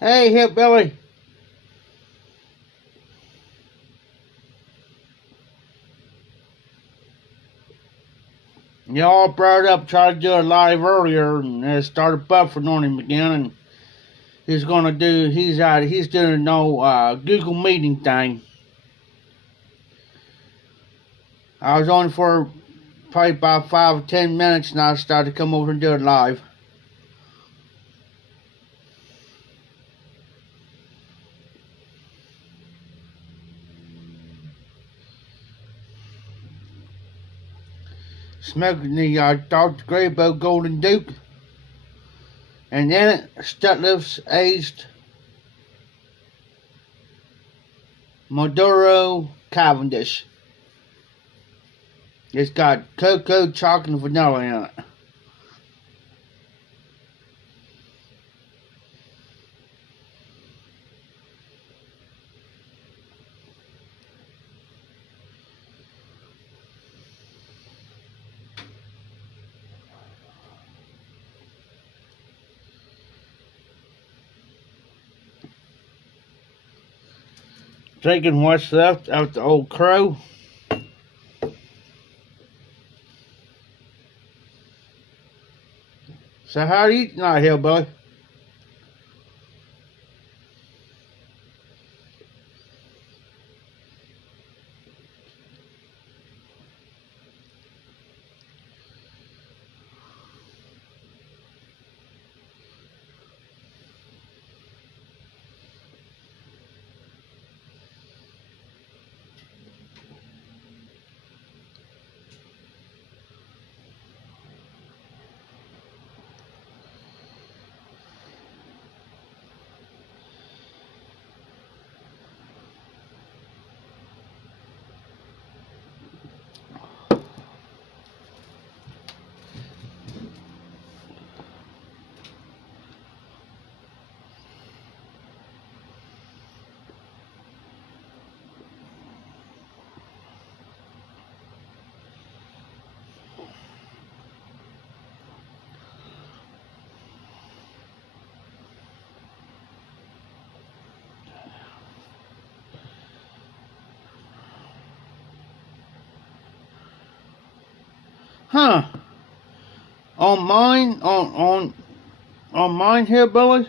Hey, Hillbilly. Y'all brought up, tried to do it live earlier, and it started buffering on him again, and he's doing no Google meeting thing. I was on for probably about 5 or 10 minutes, and I started to come over and do it live. Smoking the Dr. Graybo Golden Duke, and in it, Stutliff's aged Maduro Cavendish. It's got cocoa, chocolate, and vanilla in it. Drinking what's left of the old crow. So how are you tonight, Hillbilly? Huh? On mine, Hillbilly?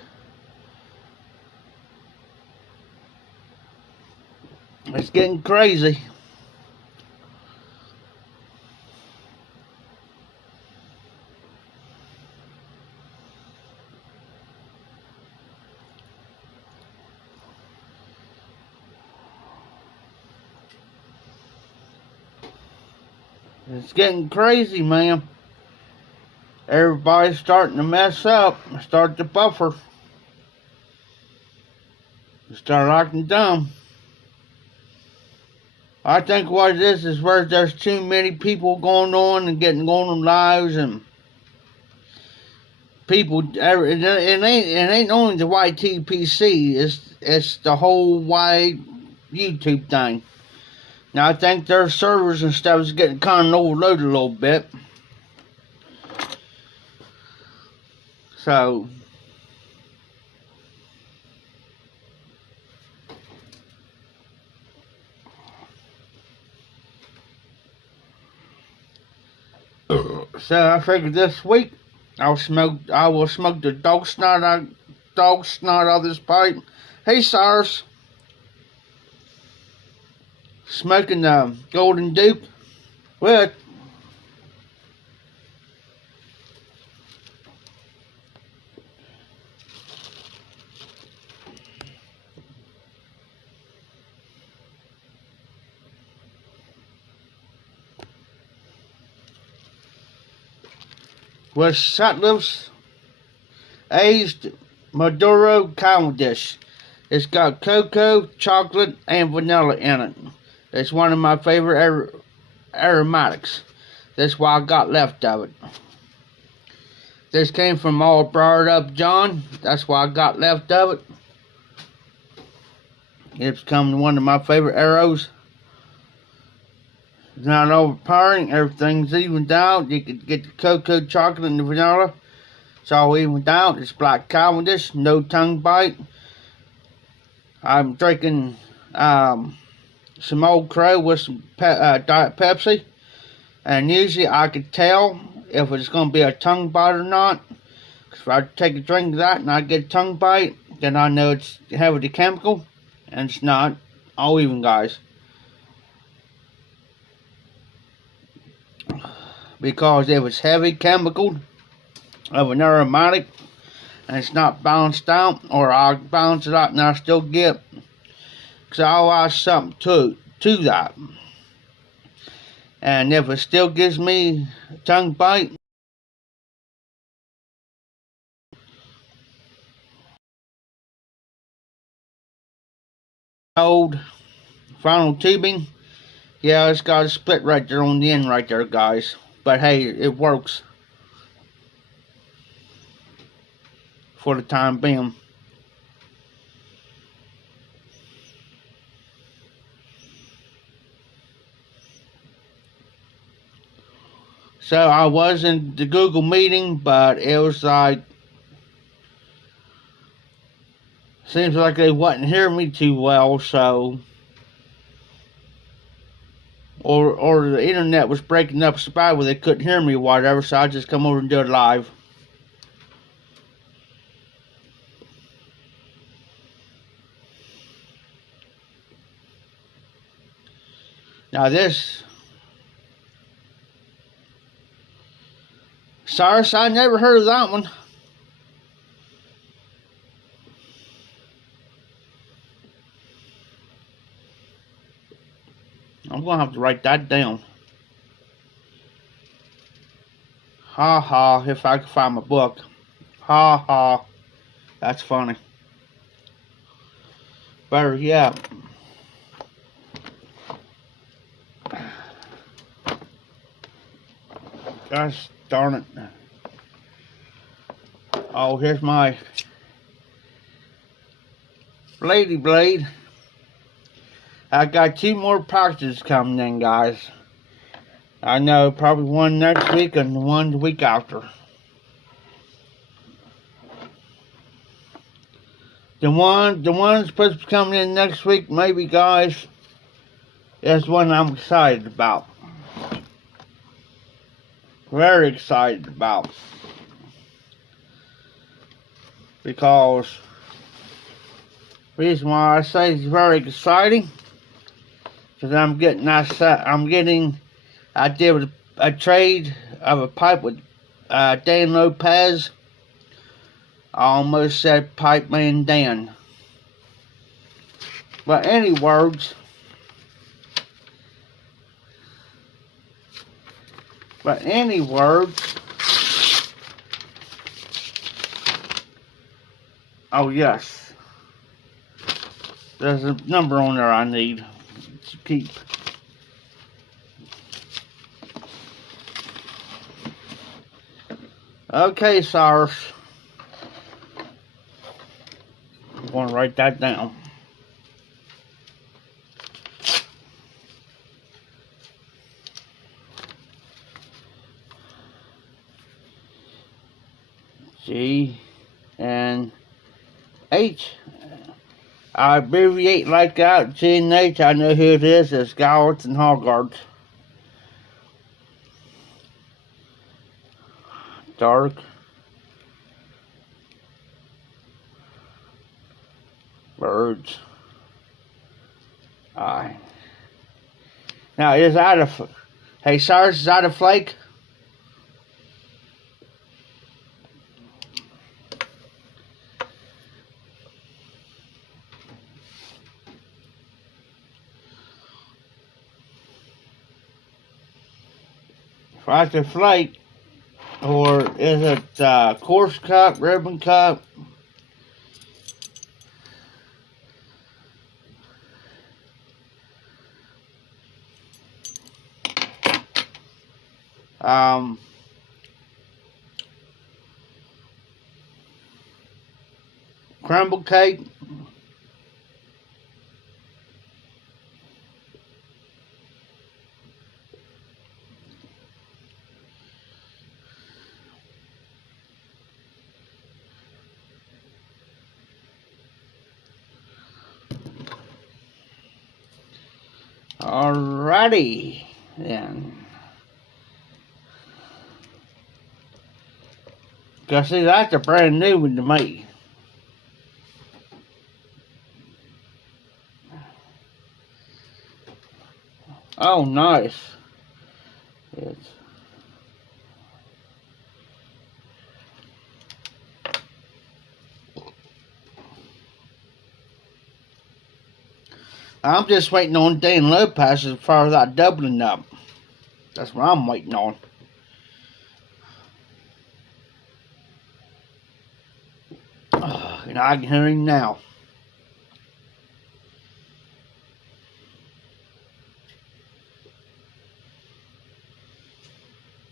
It's getting crazy. It's getting crazy, man. Everybody's starting to mess up, start to buffer, start acting dumb. I think what it is where there's too many people going on and getting on lives, and people. It ain't only the YTPC. It's the whole wide YouTube thing. Now I think their servers and stuff is getting kind of overloaded a little bit. So I figured this week I will smoke the dog snot out of this pipe. Hey, Cyrus. Smoking the Golden Duke with Sutliff's aged Maduro Cavendish. It's got cocoa, chocolate, and vanilla in it. It's one of my favorite aromatics. That's why I got left of it. This came from All Brought Up John. That's why I got left of it. It's become one of my favorite arrows. It's not overpowering. Everything's evened out. You can get the cocoa, chocolate, and the vanilla. It's all evened out. It's black Cavendish. No tongue bite. I'm drinking some Old Crow with some Diet Pepsi. And usually I could tell if it's going to be a tongue bite or not. If I take a drink of that and I get a tongue bite, then I know it's heavily chemical. And it's not. All even, guys. Because if it's heavy chemical of an aromatic and it's not balanced out, or I balance it out and I still get, because I always something to that. And if it still gives me a tongue bite, old final tubing, yeah, it's got a split right there on the end right there, guys. But hey, it works for the time being. So I was in the Google meeting, but it was like, seems like they wasn't hearing me too well, so, or the internet was breaking up so bad where they couldn't hear me or whatever, so I just come over and do it live. Now this, Cyrus, I never heard of that one. I'm gonna have to write that down. Ha ha, if I can find my book. Ha ha, that's funny. Better yet. Gosh darn it. Oh, here's my lady blade. I got 2 more packages coming in, guys. I know, probably one next week and one the week after. The one supposed to be coming in next week, maybe, guys, is one I'm excited about. Very excited about. Because reason why I say it's very exciting, because I did a trade of a pipe with Dan Lopez. I almost said Pipe Man Dan. But any words. Oh yes. There's a number on there I need to keep. Okay, Cyrus. I'm going to write that down. G and H. I abbreviate like that. G and H, I know who it is. It's Gowards and Hoggards. Dark. Birds. Eye. Now, is that a... Hey, Cyrus, is that a flake? If that's a flake, or is it coarse cut, ribbon cut? Crumble cake. Alrighty then. Cause see, that's a brand new one to me. Oh, nice. I'm just waiting on day and load passes as far as that doubling up. That's what I'm waiting on. And I can hear him now.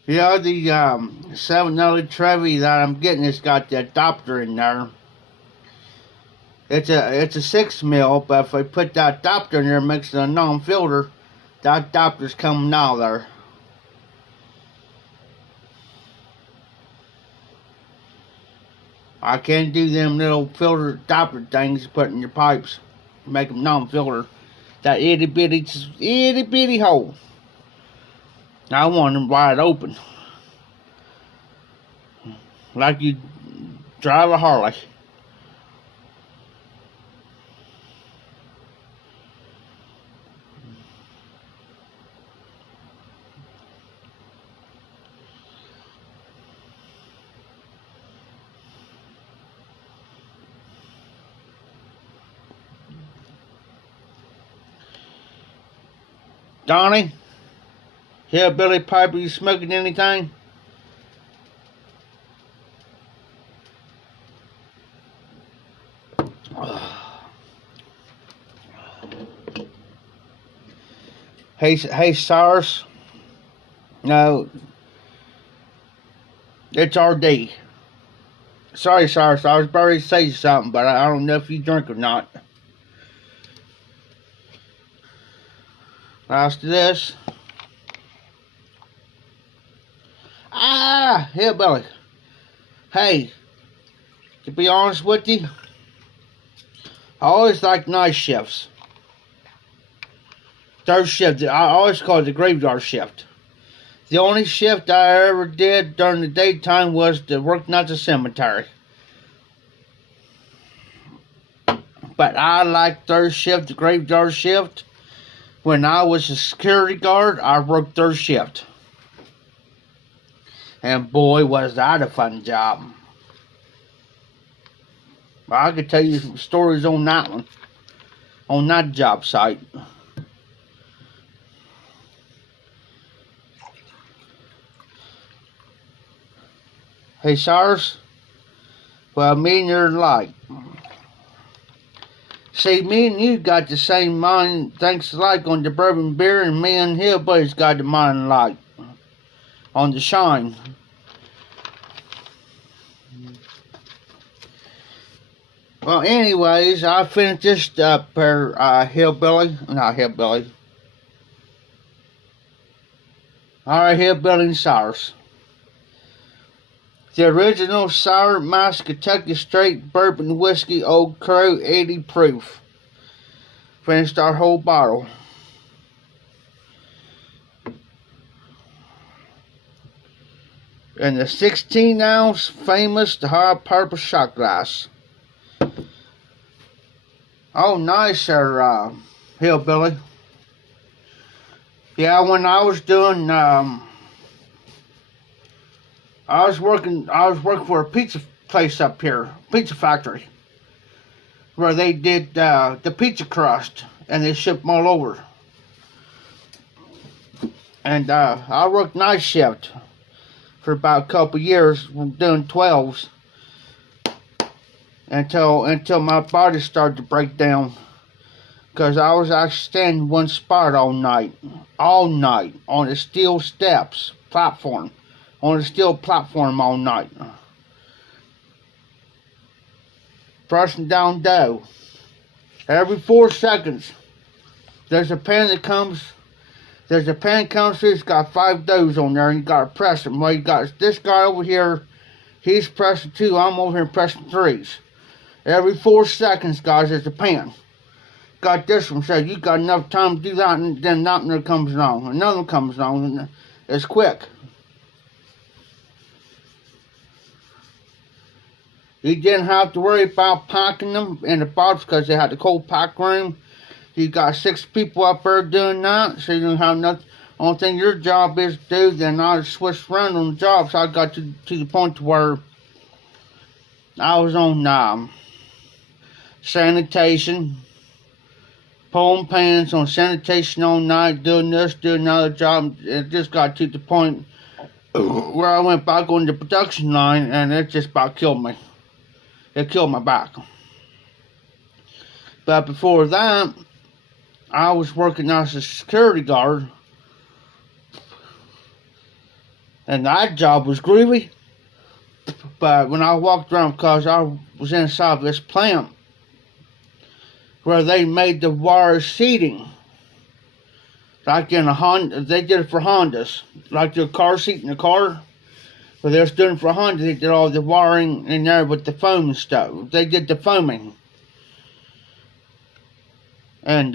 Yeah, the 7L Trevi that I'm getting has got the adapter in there. It's a 6 mil, but if I put that adapter in there, it makes it a non-filter. That adapter's coming out there. I can't do them little filter adapter things you put in your pipes, make them non-filter. That itty bitty hole. I want them wide open, like you drive a Harley. Donnie, Hillbilly Piper, you smoking anything? Hey, Cyrus. No, it's RD. Sorry, Cyrus. I was about to say something, but I don't know if you drink or not. Last of this. Hillbilly. Hey, to be honest with you, I always like night shifts. Third shift, I always call it the graveyard shift. The only shift I ever did during the daytime was to work at the cemetery. But I like third shift, the graveyard shift. When I was a security guard, I worked third shift. And boy, was that a fun job. Well, I could tell you some stories on that one, on that job site. Hey, Cyrus. Well, me and you're alike. See, me and you got the same mind, thanks alike on the bourbon beer, and me and Hillbilly's got the mind alike on the shine. Well, anyways, I finished this up per Hillbilly. Not Hillbilly. Alright, Hillbilly and Cyrus. The original Sour Mash Kentucky Straight Bourbon Whiskey Old Crow 80 proof. Finished our whole bottle. And the 16-ounce famous the hard purple shot glass. Oh, nice there, Hillbilly. Yeah, when I was doing, I was working for a pizza place up here, pizza factory, where they did the pizza crust, and they shipped them all over. And I worked night shift for about a couple years, doing 12s, until my body started to break down, because I was actually standing in one spot all night on the steel steps platform. On a steel platform all night. Pressing down dough. Every 4 seconds, there's a pan that comes through, it's got 5 doughs on there, and you gotta press them. Well, you got this guy over here, he's pressing 2, I'm over here pressing 3s. Every 4 seconds, guys, there's a pan. got this one, said you got enough time to do that, and then nothing comes along. Another one comes along, and it's quick. You didn't have to worry about packing them in the box because they had the cold pack room. You got 6 people up there doing that, so you don't have nothing. Only thing your job is to do, then I switched around on the job, so I got to the point where I was on sanitation, pulling pans on sanitation all night, doing this, doing another job. It just got to the point where I went back on the production line, and it just about killed me. It killed my back. But before that, I was working as a security guard, and that job was groovy. But when I walked around, because I was inside this plant where they made the wire seating, like in a Honda, they did it for Hondas, like the car seat in the car. But they was doing it for Honda. They did all the wiring in there with the foam and stuff. They did the foaming. And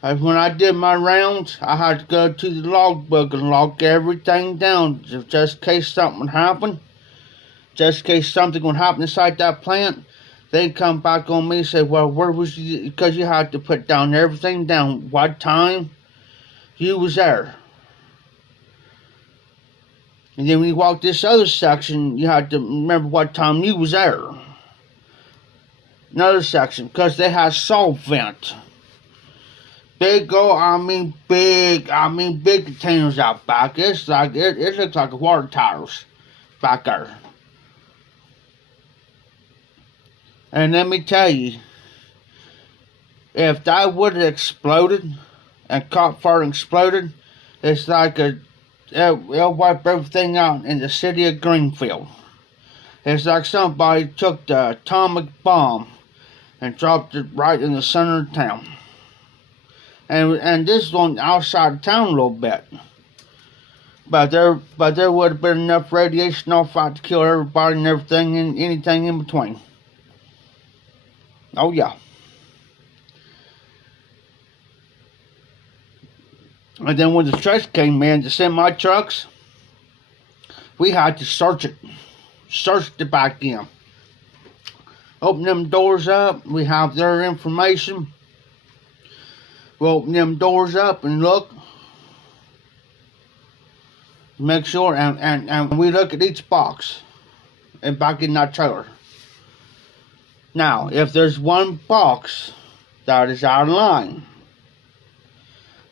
when I did my rounds, I had to go to the logbook and log everything down, just in case something would happen. Just in case something would happen inside that plant. They'd come back on me and say, well, where was you? Because you had to put down everything down. What time you was there. And then when you walk this other section, you had to remember what time you was there. Another section, because they had salt vent. Big containers out back. It's like, it looks like water towers back there. And let me tell you, if that would have exploded and caught fire and exploded, it's like it'll wipe everything out in the city of Greenfield. It's like somebody took the atomic bomb and dropped it right in the center of town. And this is on the outside of town a little bit. But there would have been enough radiation off out to kill everybody and everything and anything in between. Oh yeah. And then when the trucks came in, the semi trucks, we had to search it. Search the back end. Open them doors up. We have their information. We'll open them doors up and look. Make sure, and we look at each box and back in that trailer. Now, if there's one box that is out of line,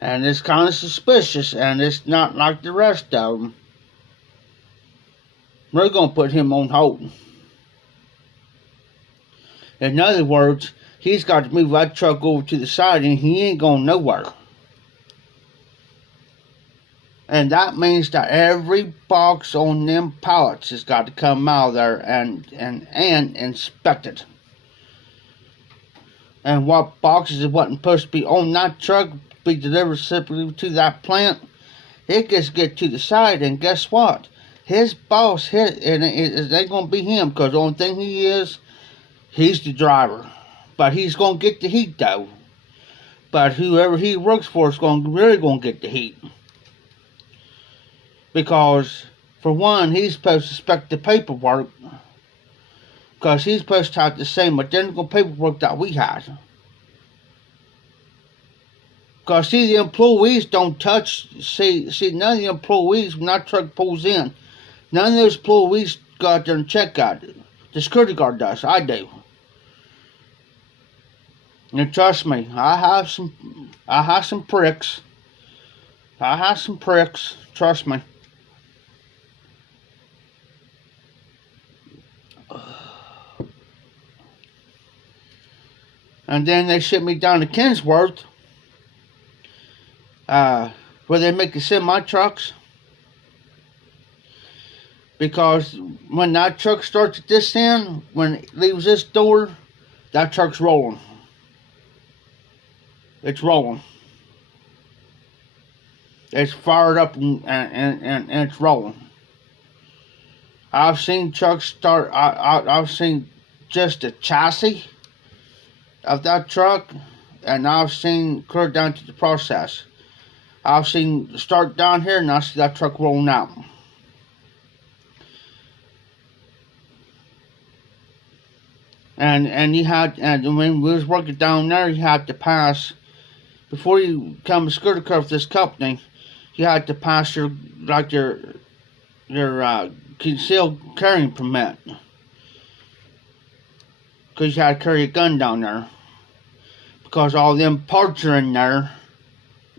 and it's kind of suspicious, and it's not like the rest of them, we're going to put him on hold. In other words, he's got to move that truck over to the side, and he ain't going nowhere. And that means that every box on them pallets has got to come out there and inspected. And what boxes it wasn't supposed to be on that truck be delivered separately to that plant, it gets get to the side, and guess what? His boss, and it ain't going to be him, because the only thing he is, he's the driver. But he's going to get the heat, though. But whoever he works for is really going to get the heat. Because, for one, he's supposed to inspect the paperwork, because he's supposed to have the same identical paperwork that we had. Because, see, the employees don't touch, see, none of the employees, when that truck pulls in, none of those employees go out there and check out it. The security guard does, I do. And trust me, I have some pricks. I have some pricks, trust me. And then they shipped me down to Kensworth, where they make the semi-trucks. Because when that truck starts at this end, when it leaves this door, that truck's rolling. It's rolling. It's fired up and it's rolling. I've seen trucks start, I've seen just a chassis of that truck, and I've seen clear down to the process. I've seen start down here, and I see that truck rolling out. And when we was working down there, you had to pass before you come to security car with this company. You had to pass your concealed carrying permit, because you had to carry a gun down there, because all them parts are in there.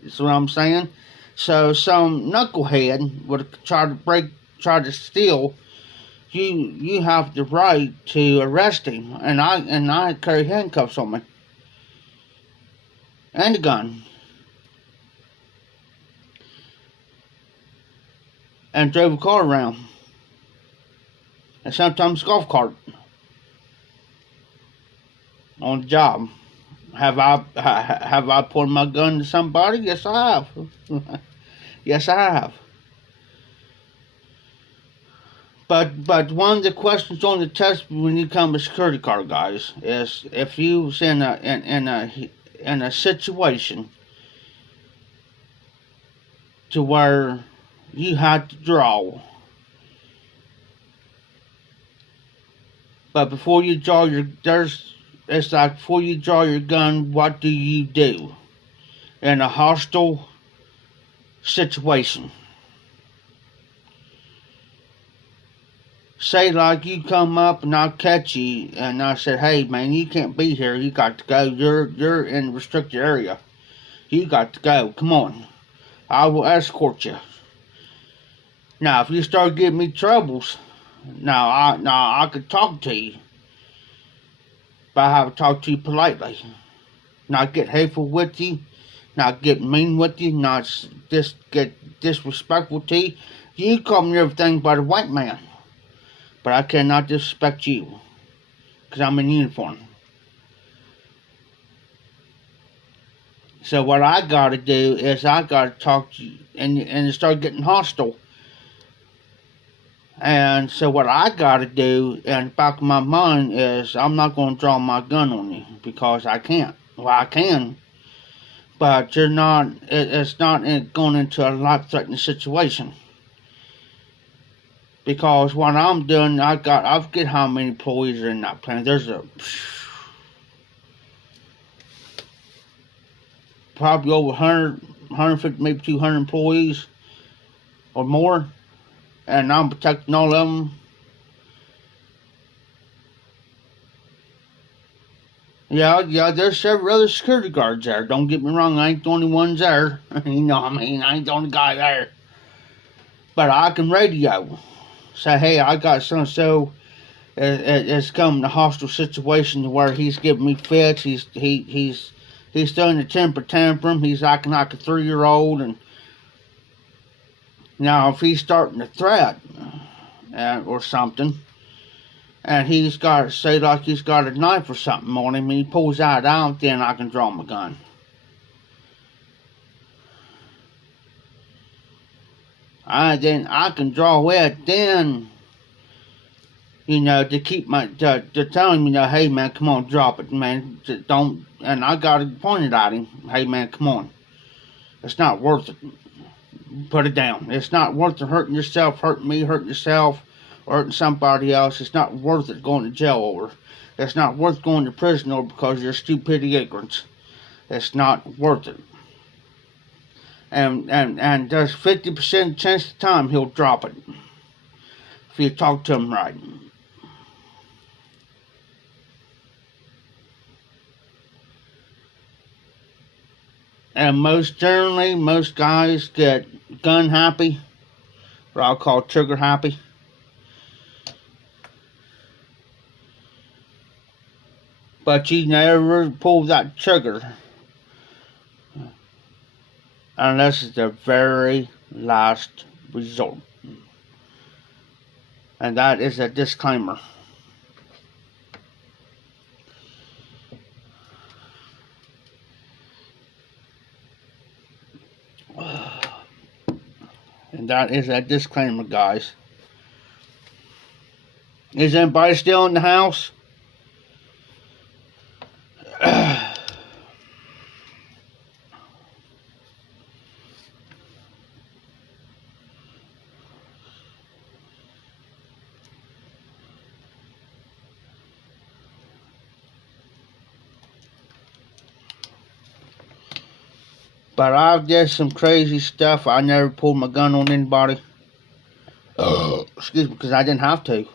That's what I'm saying. So some knucklehead would try to steal. You have the right to arrest him, and I carry handcuffs on me and a gun, and drove a car around, and sometimes a golf cart on the job. Have I pointed my gun to somebody? Yes, I have. Yes, I have. But one of the questions on the test when you come to security guard, guys, is if you was in a situation to where you had to draw, but before you draw it's like before you draw your gun, what do you do in a hostile situation? Say like you come up and I catch you and I said, hey man, you can't be here, you got to go, you're in a restricted area, you got to go, come on, I will escort you. Now if you start giving me troubles, now I could talk to you, but I have to talk to you politely, not get hateful with you, not get mean with you, not just get disrespectful to you. You call me everything but a white man, but I cannot disrespect you, because I'm in uniform. So what I gotta do is I gotta talk to you, and start getting hostile. And so what I gotta do in the back of my mind is I'm not gonna draw my gun on you, because I can't. Well, I can, but you're not. It's not going into a life-threatening situation. Because what I'm doing, I forget how many employees are in that plant. There's probably over 100, 150, maybe 200 employees or more, and I'm protecting all of them. Yeah, there's several other security guards there. Don't get me wrong, I ain't the only ones there. You know what I mean? I ain't the only guy there. But I can radio. Say, hey, I got so-and-so. It's come to a hostile situation where he's giving me fits. He's throwing a temper tantrum. He's acting like a 3-year-old. And now, if he's starting a threat or something, and he's got, say, like he's got a knife or something on him, and he pulls that out, then I can draw my gun. Then I can draw it, then, to keep to tell him, hey man, come on, drop it, man, don't, and I got it pointed at him, hey man, come on, it's not worth it, put it down, it's not worth it hurting yourself, hurting me, hurting yourself, or hurting somebody else. It's not worth it going to jail over, it's not worth going to prison over because of your stupidity, ignorance, it's not worth it. And there's 50% chance of the time he'll drop it if you talk to him right. And most guys get gun happy, what I'll call trigger happy. But you never pull that trigger unless it's the very last resort. And that is a disclaimer. And that is a disclaimer, guys. Is anybody still in the house? But I've did some crazy stuff. I never pulled my gun on anybody. Excuse me, because I didn't have to.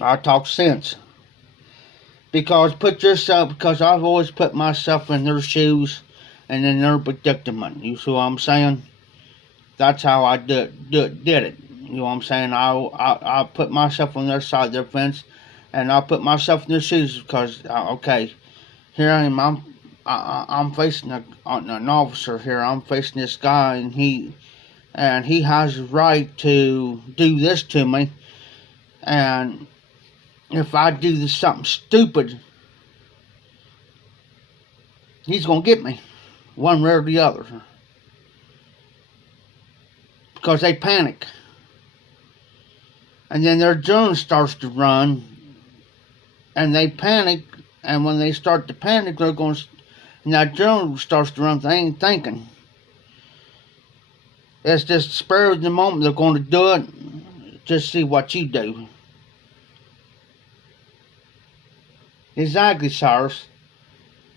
I talk sense. Because I've always put myself in their shoes and in their predicament. You see what I'm saying? That's how I did it. You know what I'm saying? I put myself on their side of their fence, and I put myself in their shoes because, okay, here I am. I'm facing an officer here. I'm facing this guy, and he has the right to do this to me. And if I do this something stupid, he's gonna get me, one way or the other, because they panic, and then their adrenaline starts to run, and they panic, and when they start to panic, they're going, and that adrenaline starts to run. They ain't thinking. It's just spur of the moment. They're going to do it. Just see what you do. Exactly, Cyrus.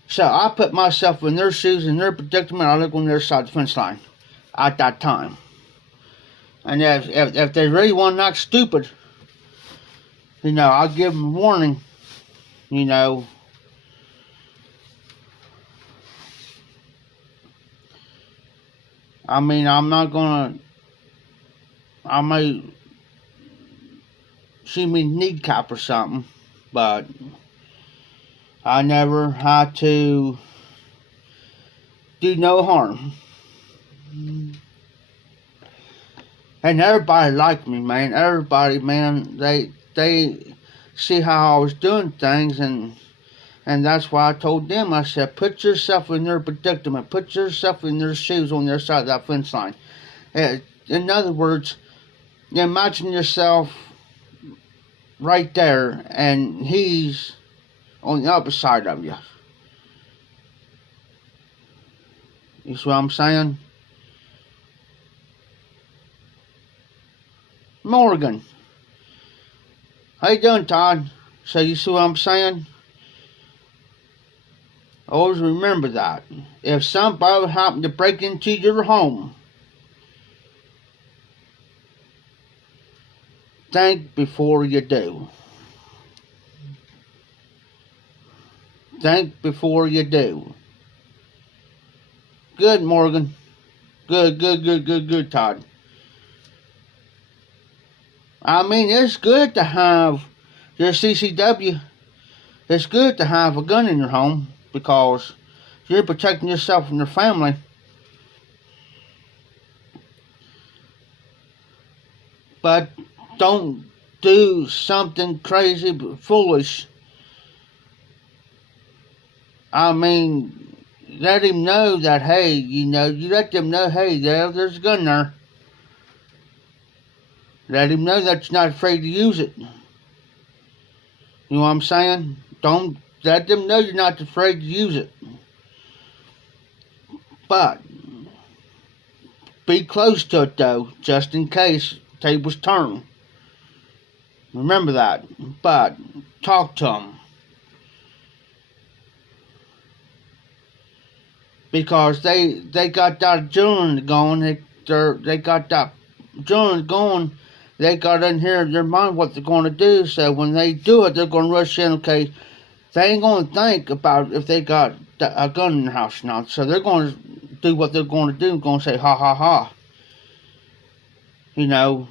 So I put myself in their shoes and their predicament. I look on their side of the fence line at that time. And if they really want to act stupid, you know, I'll give them a warning. You know, I mean, I'm not gonna. I may see me kneecap or something, but I never had to do no harm. And everybody liked me, man. Everybody, man, they see how I was doing things, and that's why I told them, I said, put yourself in their predicament. Put yourself in their shoes on their side of that fence line. In other words, imagine yourself right there, and he's on the other side of you. You see what I'm saying? Morgan. How you doing, Todd? So you see what I'm saying? Always remember that. If somebody happened to break into your home, think before you do. Think before you do. Good, Morgan. Good, Todd. I mean, it's good to have your CCW. It's good to have a gun in your home because you're protecting yourself and your family. But don't do something crazy, foolish. I mean, let him know that, hey, you know, you let them know, hey, there's a gun there. Let him know that you're not afraid to use it. You know what I'm saying? Don't let them know you're not afraid to use it. But be close to it, though, just in case tables turn. Remember that. But talk to them. Because they got that adrenaline going. They got that adrenaline going. They got in here in their mind what they're going to do. So when they do it, they're going to rush in. Okay, they ain't going to think about if they got a gun in the house or not. So they're going to do what they're going to do. Going to say ha ha ha. You know.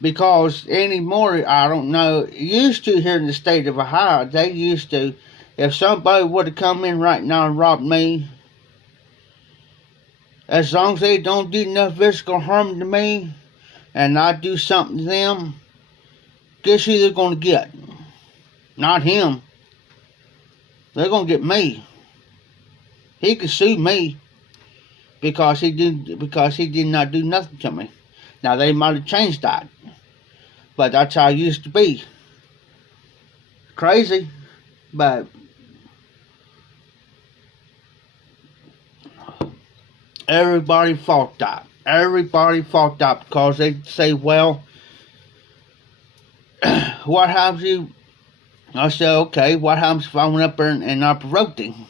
Because anymore, I don't know. Used to here in the state of Ohio, they used to. If somebody would have come in right now and robbed me, as long as they don't do enough physical harm to me, and I do something to them, guess who they're going to get? Not him. They're going to get me. He could sue me because he did not do nothing to me. Now they might have changed that, but that's how it used to be. Crazy, but everybody fought that. Everybody fought that because they say, well, what happens if you... I said, okay, what happens if I went up there and I provoked him?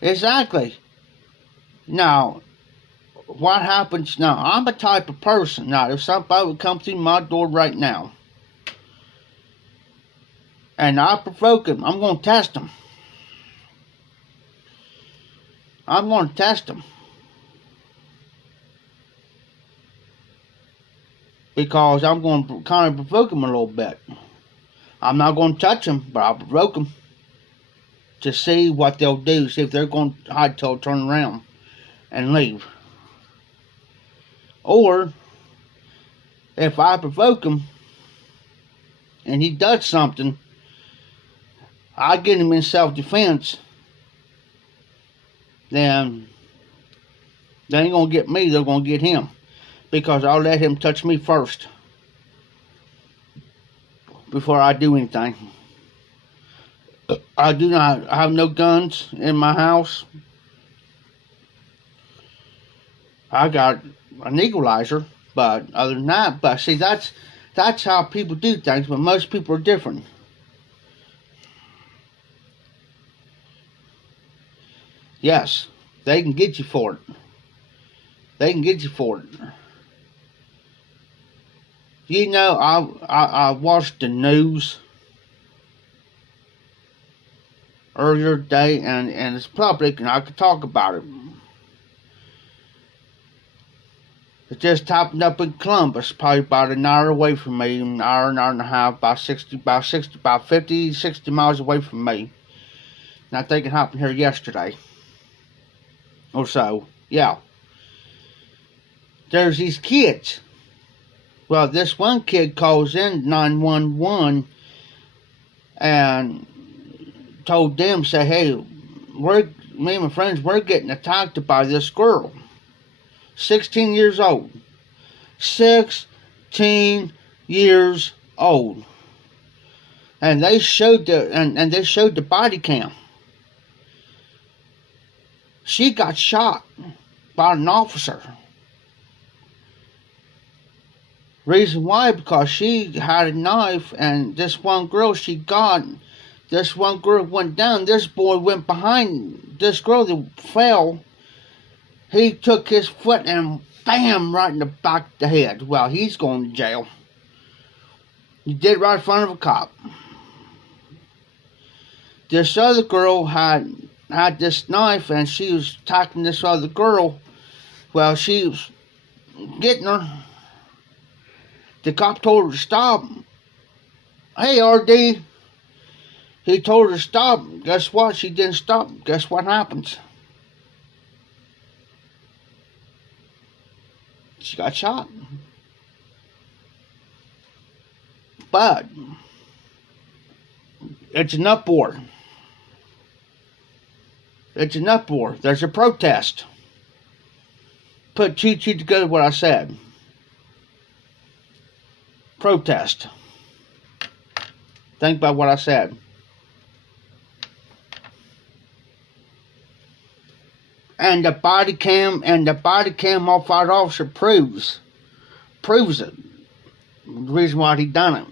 Exactly. Now, what happens now? I'm a type of person. Now, if somebody would come through my door right now and I provoke him, I'm going to test him. I'm going to test him. Because I'm going to kind of provoke him a little bit. I'm not going to touch him, but I'll provoke him to see what they'll do, see if they're going to hightail, turn around, and leave. Or, if I provoke him, and he does something, I get him in self-defense, then they ain't going to get me, they're going to get him. Because I'll let him touch me first before I do anything. I do not have no guns in my house. I got an equalizer, but other than that, but see, that's how people do things, but most people are different. Yes, they can get you for it. They can get you for it. You know, I watched the news earlier today, and it's public, and I could talk about it. It just happened up in Columbus, probably about an hour away from me, an hour and a half, about 50, 60 miles away from me. And I think it happened here yesterday or so. Yeah. There's these kids. Well, this one kid calls in 911 and told them, say, hey, me and my friends, we're getting attacked by this girl. 16 years old. 16 years old. And they showed the body cam. She got shot by an officer. Reason why? Because she had a knife, and this one girl went down. This boy went behind this girl that fell. He took his foot and bam, right in the back of the head. Well, he's going to jail. He did it right in front of a cop. This other girl had this knife, and she was attacking this other girl. Well, she was getting her. The cop told her to stop. Hey, RD. He told her to stop. Guess what? She didn't stop. Guess what happens? She got shot. But it's an uproar. It's an uproar. There's a protest. Put two together what I said. Protest. Think about what I said. And the body cam off that officer proves it. The reason why he done it.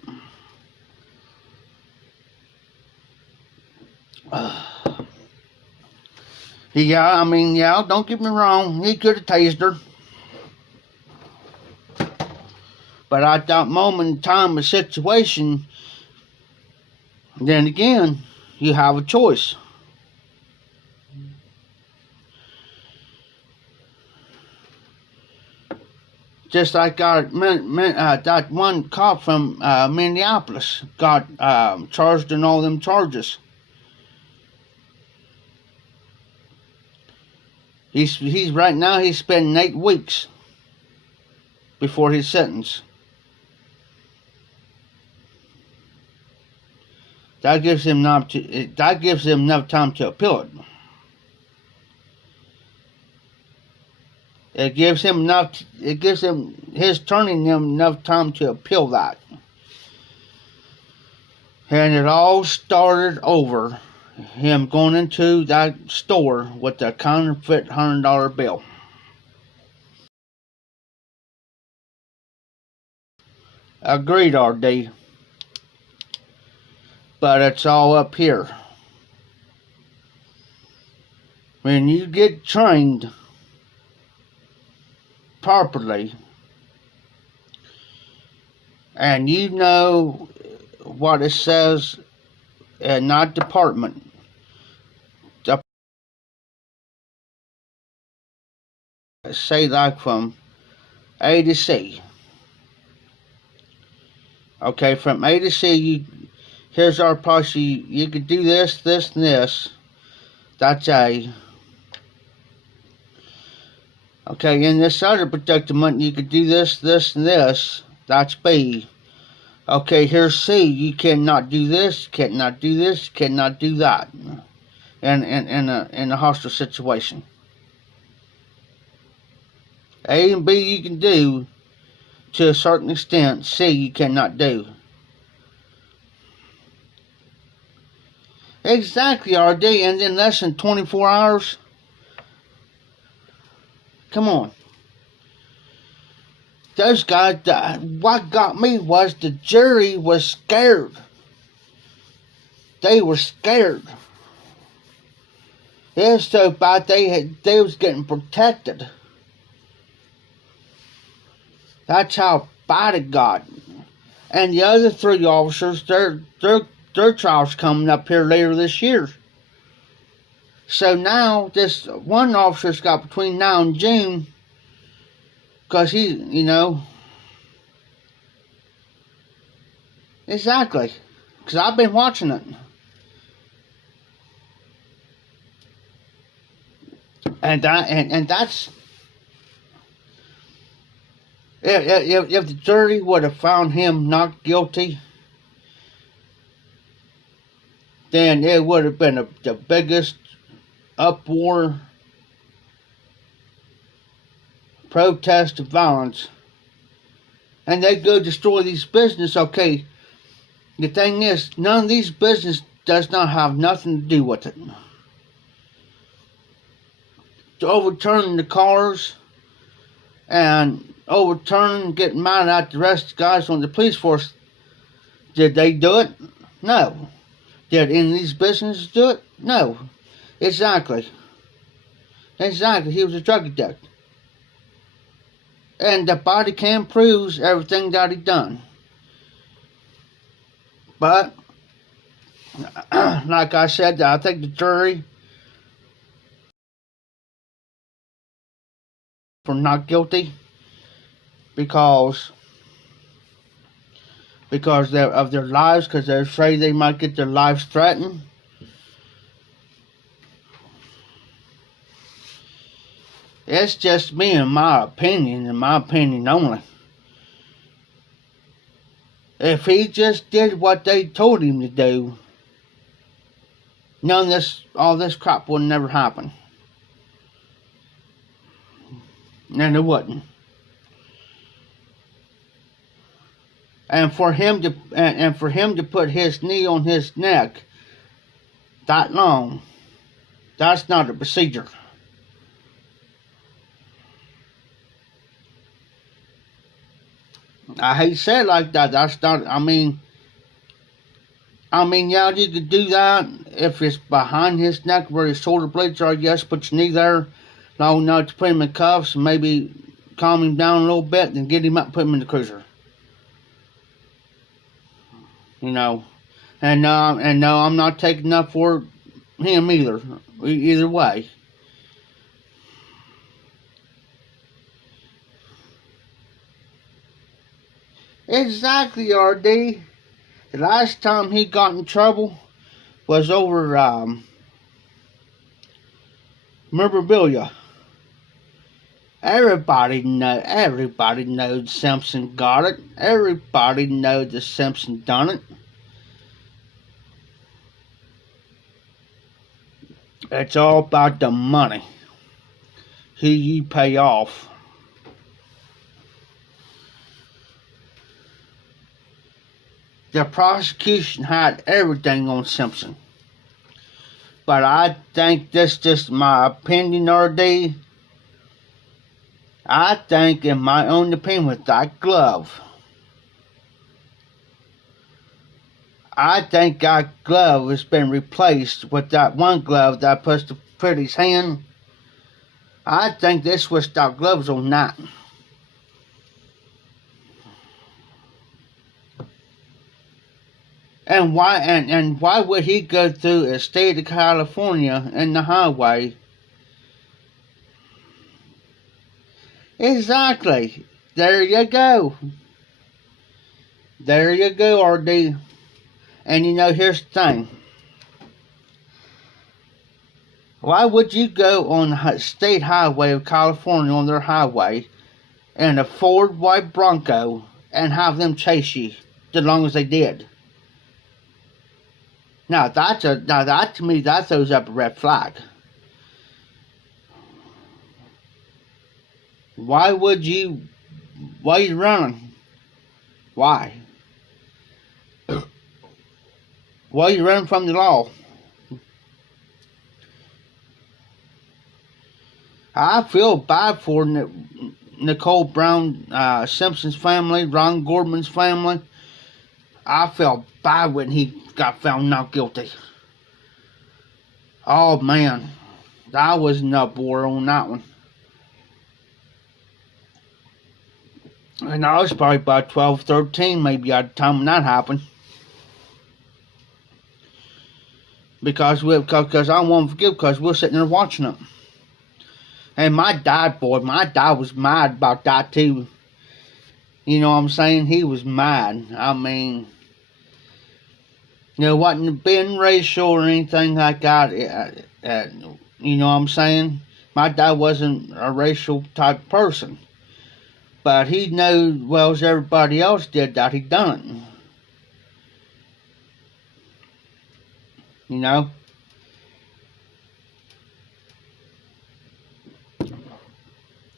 Yeah, don't get me wrong. He could have tased her. But at that moment in time, a situation, then again, you have a choice. Just like that one cop from Minneapolis got charged in all them charges. He's right now he's spending 8 weeks before his sentence. That gives him enough time to appeal it. It gives him his attorney enough time to appeal that. And it all started over him going into that store with a counterfeit $100 bill. Agreed, RD. But it's all up here. When you get trained properly and you know what it says in that department, say like from A to C. Okay, from A to C, here's our policy. You could do this, this, and this. That's A. Okay, in this other predicament, you could do this, this, and this. That's B. Okay, here's C. You cannot do this, cannot do this, cannot do that. In a hostile situation. A and B you can do to a certain extent. C you cannot do. Exactly, RD, and in less than 24 hours? Come on. Those guys, what got me was the jury was scared. They were scared. It was so bad they was getting protected. That's how bad it got. And the other 3 officers, their trial's coming up here later this year. So now this one officer's got between now and June, because he, you know, exactly, because I've been watching it. And that's if the jury would have found him not guilty, then it would have been the biggest uproar, protest of violence, and they go destroy these business. Okay, the thing is, none of these business does not have nothing to do with it. To overturn the cars and overturning, getting mad at the rest of the guys on the police force, did they do it? No. Did any of these businesses do it? No. Exactly. He was a drug addict. And the body cam proves everything that he done. But, like I said, I think the jury for not guilty because of their lives, because they're afraid they might get their lives threatened. It's just me and my opinion only. If he just did what they told him to do, none of this, all this crap would never happen. And it wouldn't. And for him to put his knee on his neck that long, that's not a procedure. I hate to say it like that. That's not. I mean, yeah, you could do that if it's behind his neck where his shoulder blades are. Yes, put your knee there long enough to put him in cuffs and maybe calm him down a little bit, then get him up and put him in the cruiser. You know, and no, I'm not taking up for him either. Either way. Exactly, RD. The last time he got in trouble was over memorabilia. Everybody knows Simpson got it. Everybody knows that Simpson done it. It's all about the money. Who you pay off. The prosecution had everything on Simpson. But I think this is just my opinion, RD. I think, in my own opinion, with that glove, I think that glove has been replaced with that one glove that I put his hand. I think they switched out gloves on that. And why would he go through the state of California in the highway? Exactly. There you go. There you go, RD. And here's the thing. Why would you go on the state highway of California, on their highway, in a Ford white Bronco and have them chase you as long as they did? Now that to me, that throws up a red flag. Why are you running? Why? Why are you running from the law? I feel bad for Nicole Brown Simpson's family, Ron Gorman's family. I felt bad when he got found not guilty. Oh man, I was in uproar on that one. And I was probably about 12, 13 maybe at the time when that happened. Because I won't forgive, because we're sitting there watching it. And my dad was mad about that too. You know what I'm saying? He was mad. I mean, wasn't being racial or anything like that. You know what I'm saying? My dad wasn't a racial type person. But he knew well as everybody else did that he done it.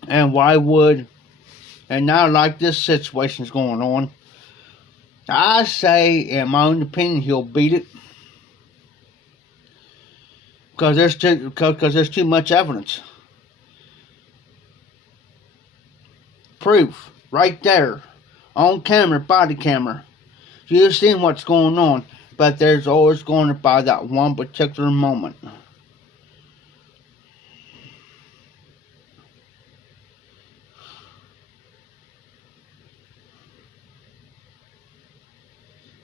And why would, and now like this situation's going on, I say, in my own opinion, he'll beat it. Because there's too much evidence. Proof, right there, on camera, body camera. You've seen what's going on, but there's always going to be that one particular moment.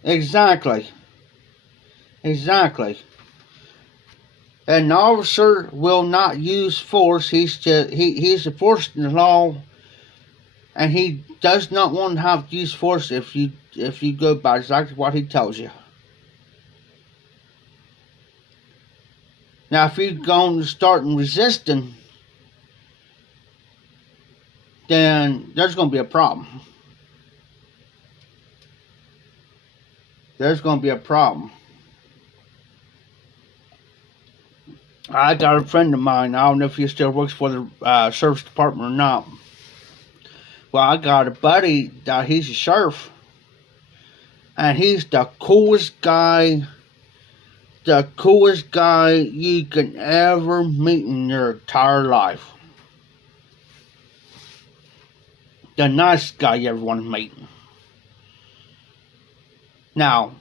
Exactly. An officer will not use force. He's enforcing the law, and he does not want to have to use force if you go by exactly what he tells you. Now, if you're going to start resisting, then there's going to be a problem. There's going to be a problem. I got a friend of mine. I don't know if he still works for the sheriff's department or not. Well, I got a buddy that he's a sheriff, and he's the coolest guy you can ever meet in your entire life. The nicest guy you ever want to meet. Now,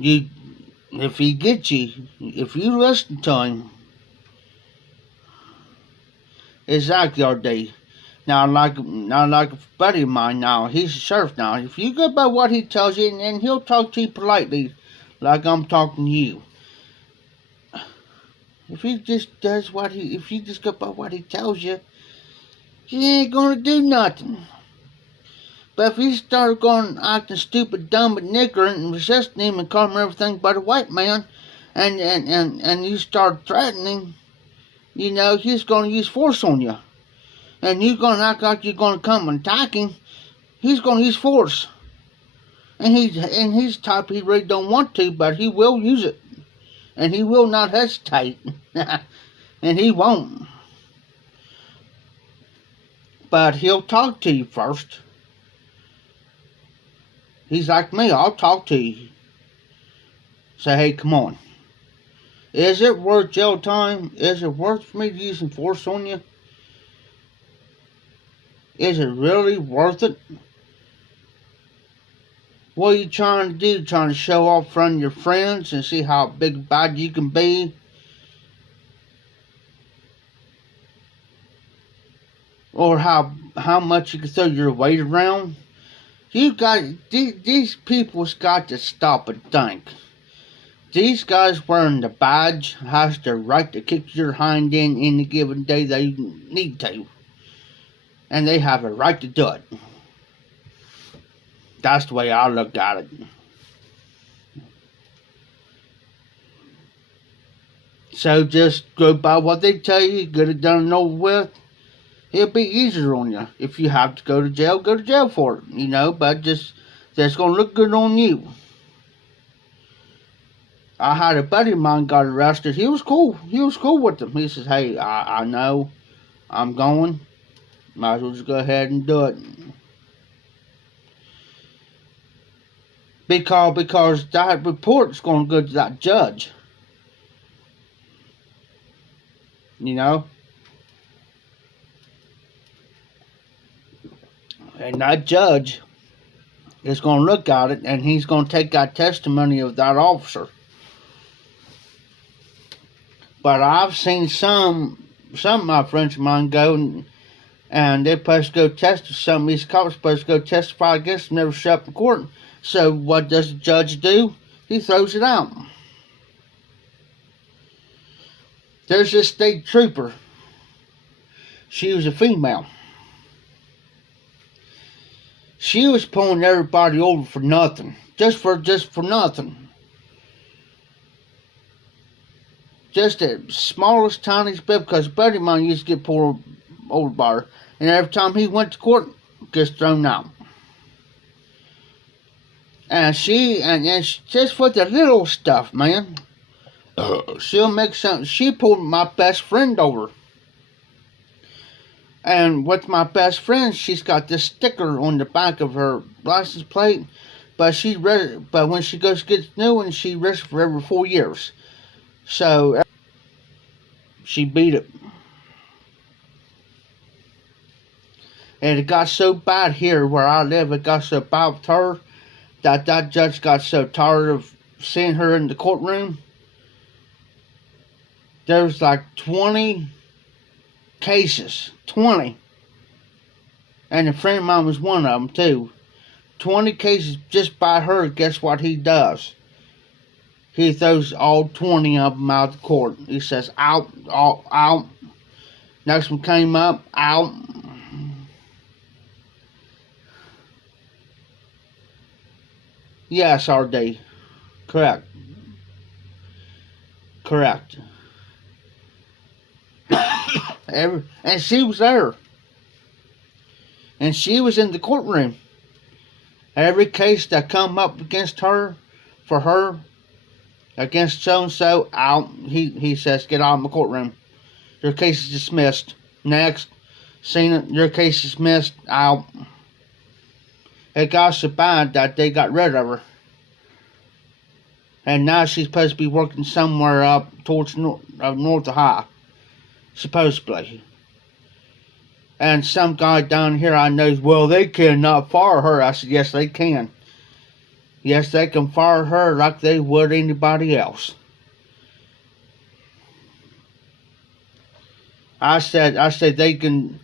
if he gets you, if you listen to him, exactly, RD. Now, like a buddy of mine now, he's a sheriff now. If you go by what he tells you, and he'll talk to you politely, like I'm talking to you. If you just go by what he tells you, you ain't gonna do nothing. But if you start going acting stupid, dumb, and ignorant, and resisting him, and calling him everything but a white man, and you start threatening, he's gonna use force on you. And you're gonna act like you're gonna come and attack him, he's gonna use force. And he's the type he really don't want to, but he will use it. And he will not hesitate. And he won't. But he'll talk to you first. He's like me. I'll talk to you. Say, hey, come on. Is it worth jail time? Is it worth for me to use force on you? Is it really worth it? What are you trying to do? Trying to show off in front of your friends and see how big bad you can be? Or how much you can throw your weight around? These people's got to stop and think. These guys wearing the badge has the right to kick your hind end any given day they need to. And they have a right to do it. That's the way I look at it. So just go by what they tell you, get it done and over with. It'll be easier on you. If you have to go to jail for it, but that's going to look good on you. I had a buddy of mine got arrested. He was cool. He was cool with them. He says, hey, I know I'm going. Might as well just go ahead and do it. Because that report's going to go to that judge. And that judge is going to look at it, and he's going to take that testimony of that officer. But I've seen some of my friends of mine go and they're supposed to go testify. Some of these cops are supposed to go testify against them, never show up in court. So what does the judge do? He throws it out. There's this state trooper. She was a female. She was pulling everybody over for nothing. Just for nothing. Just the smallest, tiniest bit, because a buddy of mine used to get pulled over by her. And every time he went to court, gets thrown out. And she just with the little stuff, man. She'll make something. She pulled my best friend over. And with my best friend, she's got this sticker on the back of her license plate. But when she goes to get the new one, she rests for every 4 years. So she beat it. And it got so bad here where I live, it got so bad with her that judge got so tired of seeing her in the courtroom. There was like 20 cases. 20. And a friend of mine was one of them too. 20 cases just by her. Guess what he does? He throws all 20 of them out of the court. He says, out, all, out. Next one came up, out. Yes, RD. Correct. And she was there. And she was in the courtroom. Every case that come up against her, for her, against so-and-so, out. He says, get out of my courtroom. Your case is dismissed. Next. Seen it. Your case is dismissed. Out. It got so bad that they got rid of her. And now she's supposed to be working somewhere up towards north of High. Supposedly. And some guy down here I know, well, they cannot fire her. I said, yes, they can. Yes, they can fire her like they would anybody else. I said they can.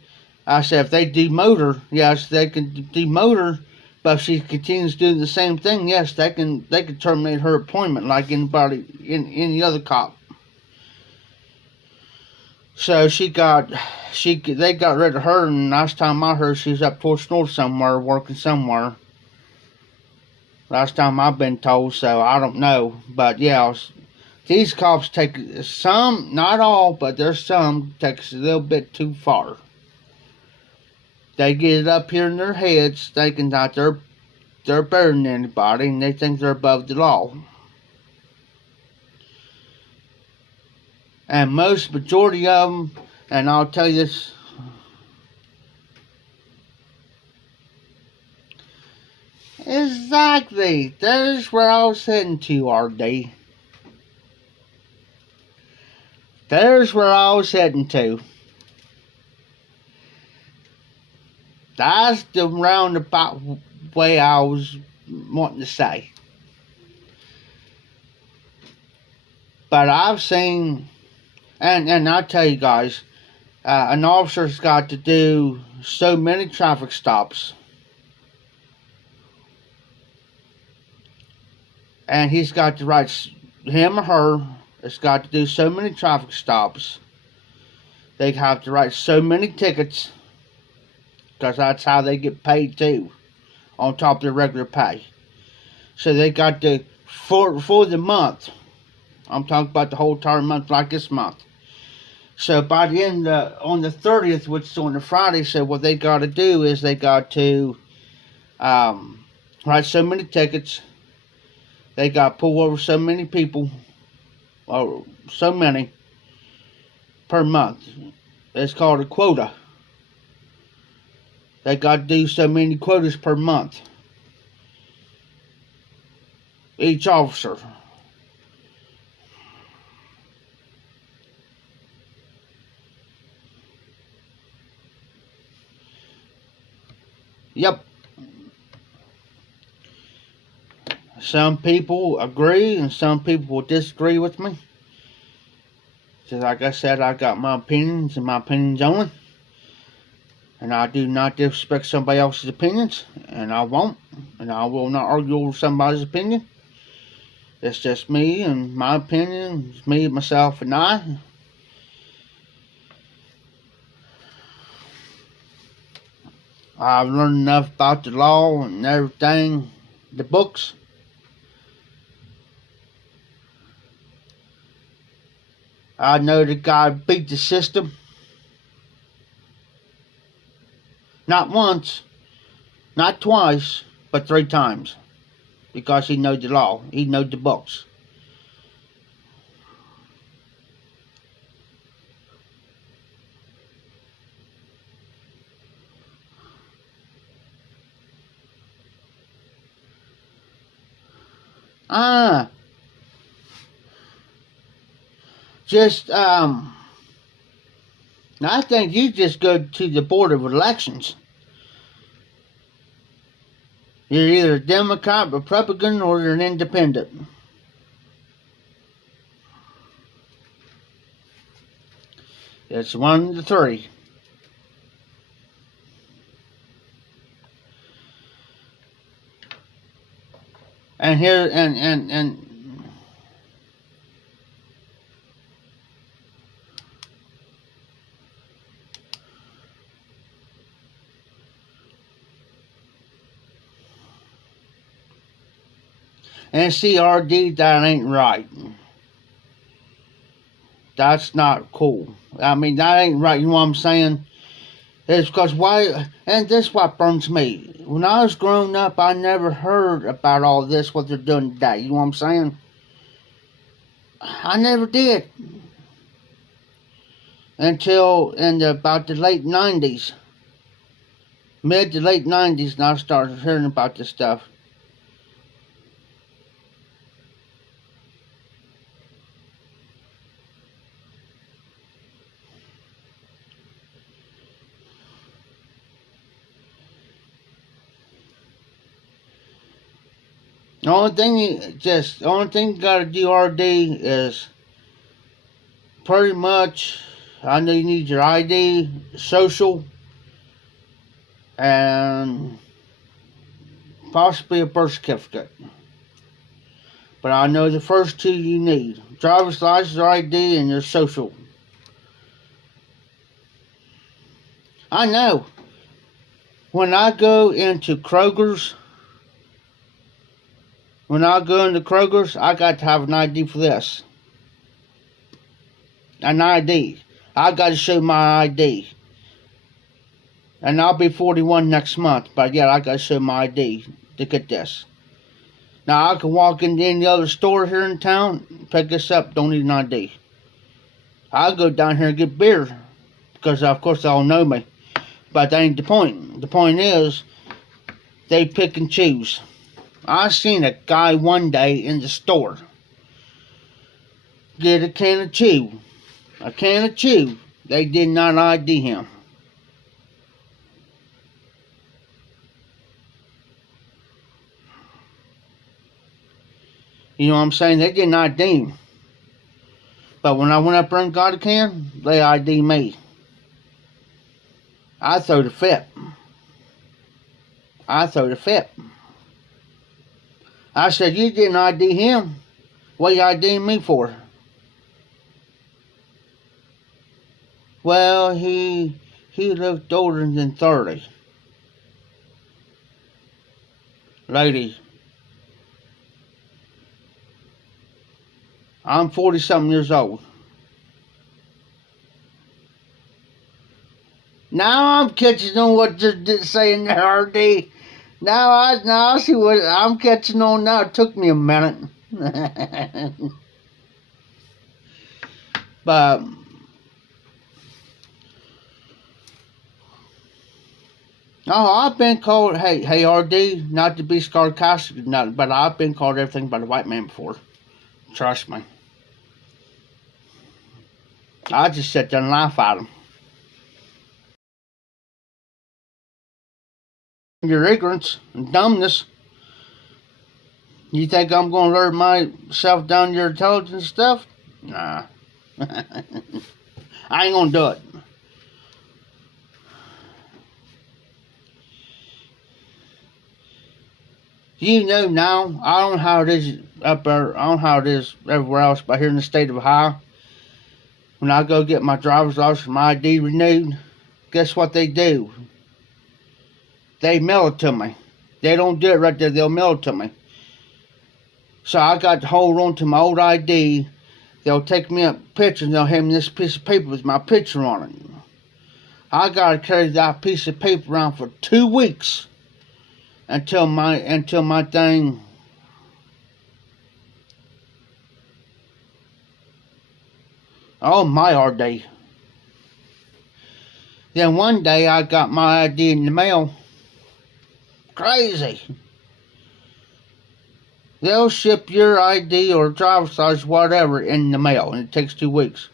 I said if they demote her, yes, they can demote her. But if she continues doing the same thing, yes, they can terminate her appointment like any other cop. So they got rid of her, and last time I heard she's up towards north somewhere, working somewhere. Last time I've been told, so I don't know. But yeah, these cops take some, not all, but there's some, takes a little bit too far. They get it up here in their heads, thinking that they're better than anybody, and they think they're above the law. And majority of them, and I'll tell you this, Exactly. There's where I was heading to, RD. There's where I was heading to. That's the roundabout way I was wanting to say. But I've seen, and I'll tell you guys, an officer's got to do so many traffic stops. And he's got to write, him or her has got to do so many traffic stops. They have to write so many tickets, because that's how they get paid too, on top of their regular pay. So they got to, for the month, I'm talking about the whole entire month, like this month. So by the end, on the 30th, which is on the Friday, so what they got to do is they got to write so many tickets. They got to pull over so many people, or so many, per month. It's called a quota. They got to do so many quotas per month. Each officer. Yep. Some people agree and some people will disagree with me. So like I said, I got my opinions and my opinions only. And I do not disrespect somebody else's opinions. And I won't. And I will not argue over somebody's opinion. It's just me and my opinion. It's me, myself, and I. I've learned enough about the law and everything, the books. I know that God beat the system. Not once, not twice, but 3 times. Because he knows the law. He knows the books. I think you just go to the Board of Elections. You're either a Democrat, Republican, or you're an independent. It's one of the 3. And here, and CRD, that ain't right. That's not cool. I mean, that ain't right, you know what I'm saying? It's because why, and this is what burns me. When I was growing up, I never heard about all this, what they're doing today, you know what I'm saying? I never did. Until in about the late 90s. Mid to late 90s, and I started hearing about this stuff. The only thing you gotta do, RD, is pretty much, I know you need your ID, social, and possibly a birth certificate. But I know the first 2 you need. Driver's license, ID, and your social. I know. When I go into Kroger's, I got to have an ID for this. An ID. I got to show my ID. And I'll be 41 next month, but yeah, I got to show my ID to get this. Now, I can walk into any other store here in town, pick this up, don't need an ID. I'll go down here and get beer, because of course they'll know me. But that ain't the point. The point is, they pick and choose. I seen a guy one day in the store get a can of chew. A can of chew. They did not ID him. You know what I'm saying? They didn't ID him. But when I went up there and got a can, they ID me. I throw the fit. I said, you didn't ID him. What you IDing me for? Well, he looked older than 30. Lady, I'm 40-something years old. Now I'm catching on what you're saying there, RD. Now I see what I'm catching on now. It took me a minute. But I've been called, hey RD, not to be sarcastic, but I've been called everything but a white man before. Trust me. I just sit there and laugh at them. Your ignorance and dumbness. You think I'm going to learn myself down your intelligence stuff? Nah. I ain't going to do it. You know now, I don't know how it is up there, I don't know how it is everywhere else, but here in the state of Ohio, when I go get my driver's license, my ID renewed, guess what they do? They mail it to me. They don't do it right there, they'll mail it to me. So I got to hold on to my old ID. They'll take me a picture and they'll hand me this piece of paper with my picture on it. I got to carry that piece of paper around for 2 weeks until my thing. Oh, my RD. Then one day I got my ID in the mail. Crazy. They'll ship your ID or driver's license, whatever, in the mail, and it takes 2 weeks.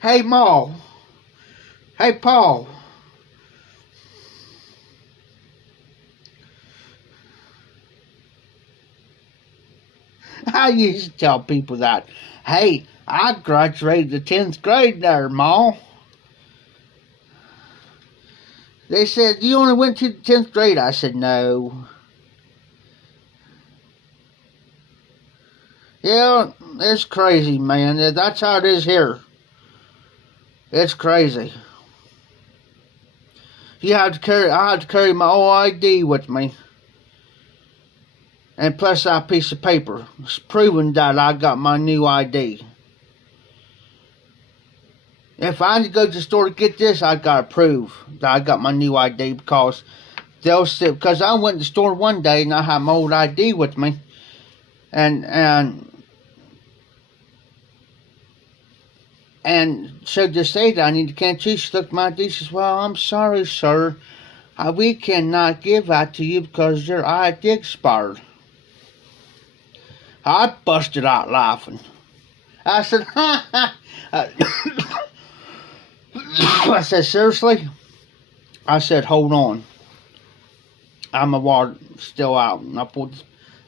Hey, Ma. Hey, Paul. I used to tell people that, hey, I graduated the 10th grade there, Ma. They said, you only went to the 10th grade. I said, no. Yeah, it's crazy, man. That's how it is here. It's crazy. I had to carry my old ID with me. And plus that piece of paper. It's proving that I got my new ID. If I need to go to the store to get this, I gotta prove that I got my new ID because they'll say, because I went to the store one day and I had my old ID with me. And so to say that I need to can't you? She looked at my ID. She says, well, I'm sorry, sir. We cannot give that to you because your ID expired. I busted out laughing. I said, I said, seriously? I said, hold on. My water still out. And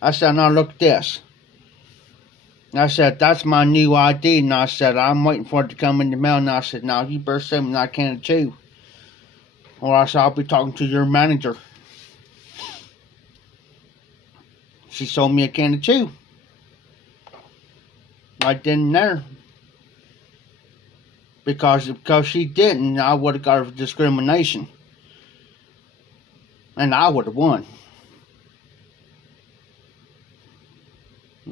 I said, now look at this. I said, that's my new ID. And I said, I'm waiting for it to come in the mail. And I said, now you better send me that can of chew. Or else I'll be talking to your manager. She sold me a can of chew. Right then and there. Because she didn't, I would have got discrimination. And I would have won.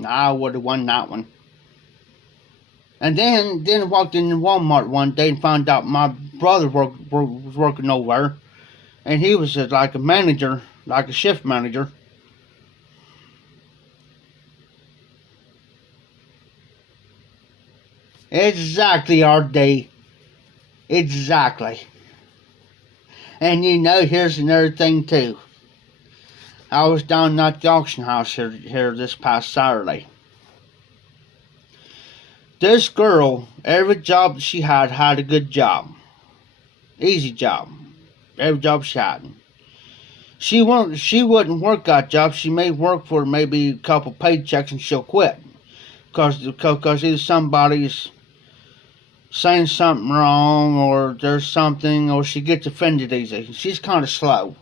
I would have won that one. And then I walked into Walmart one day and found out my brother was working over there. And he was like a manager, like a shift manager. Exactly, RD. Exactly. And you know, here's another thing too. I was down at the auction house here this past Saturday. This girl, every job she had a good job. Easy job. Every job she had. She wouldn't work that job. She may work for maybe a couple paychecks and she'll quit. Because either somebody's saying something wrong or there's something or she gets offended easy. She's kind of slow.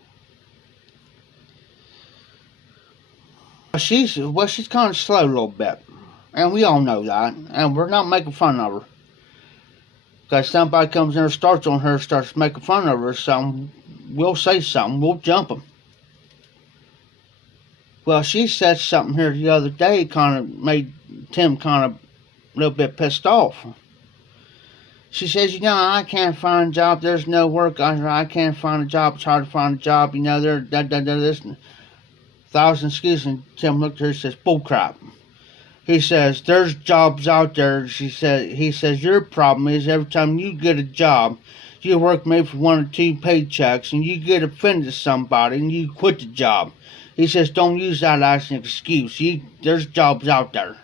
She's kind of slow a little bit. And we all know that. And we're not making fun of her. Because somebody comes in and starts on her, starts making fun of her or something, we'll say something, we'll jump them. Well, she said something here the other day kind of made Tim kind of a little bit pissed off. She says, you know, I can't find a job, there's no work, I can't find a job, it's hard to find a job, you know, there's this, 1,000 excuses, and Tim looked at her and says, bullcrap. He says, there's jobs out there, he says, your problem is every time you get a job, you work maybe for 1 or 2 paychecks, and you get offended at somebody, and you quit the job. He says, don't use that as an excuse. There's jobs out there.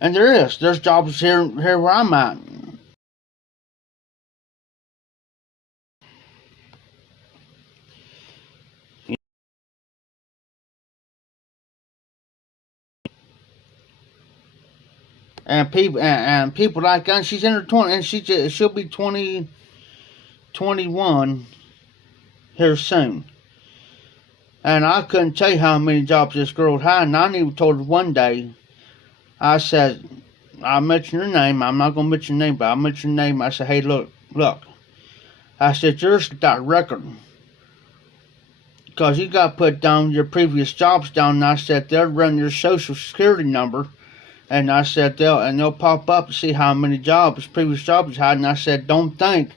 And there's jobs here where I'm at. And people like that, and she's in her 20s, and she'll be 21 here soon. And I couldn't tell you how many jobs this girl had, and I even told her one day, I said, I mentioned her name, I'm not going to mention her name, but I mentioned her name, I said, hey, look, I said, you're that record, because you got to put down your previous jobs down, and I said, they'll run your social security number, and I said, they'll pop up to see how many previous jobs you had, and I said, don't think,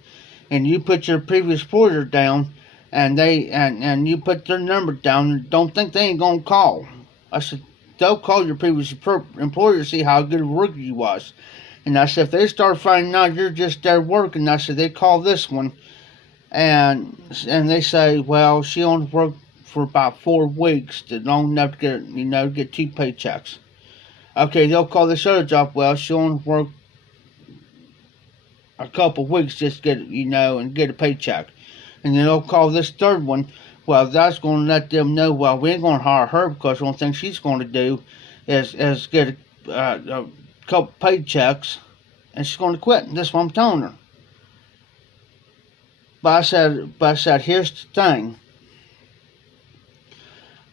and you put your previous employer down, and you put their number down, don't think they ain't gonna call. I said, they'll call your previous employer to see how good a worker you was. And I said, if they start finding out you're just there working, I said, they call this one, and they say, well, she only worked for about 4 weeks, long enough to get 2 paychecks. Okay, they'll call this other job, well, she only worked a couple weeks just to get, and get a paycheck. And then they'll call this third one. Well, that's going to let them know, well, we ain't going to hire her because the only thing she's going to do is get a couple paychecks and she's going to quit. And that's what I'm telling her. But I said, here's the thing.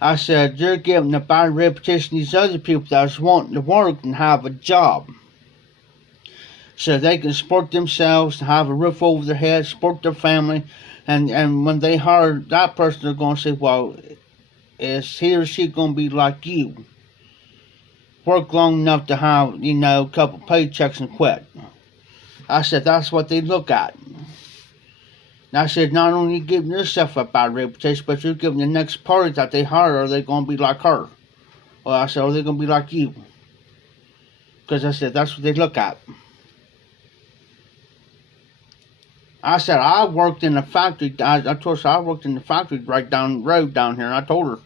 I said, you're giving a bad reputation to these other people that's wanting to work and have a job. So they can support themselves, have a roof over their head, support their family. And when they hire that person, they're going to say, well, is he or she going to be like you? Work long enough to have, a couple paychecks and quit. I said, that's what they look at. And I said, not only are you giving yourself a bad reputation, but you're giving the next party that they hire, are they going to be like her? Well, I said, are they going to be like you? Because I said, that's what they look at. I said, I worked in a factory. I told her I worked in the factory right down the road down here. And I told her,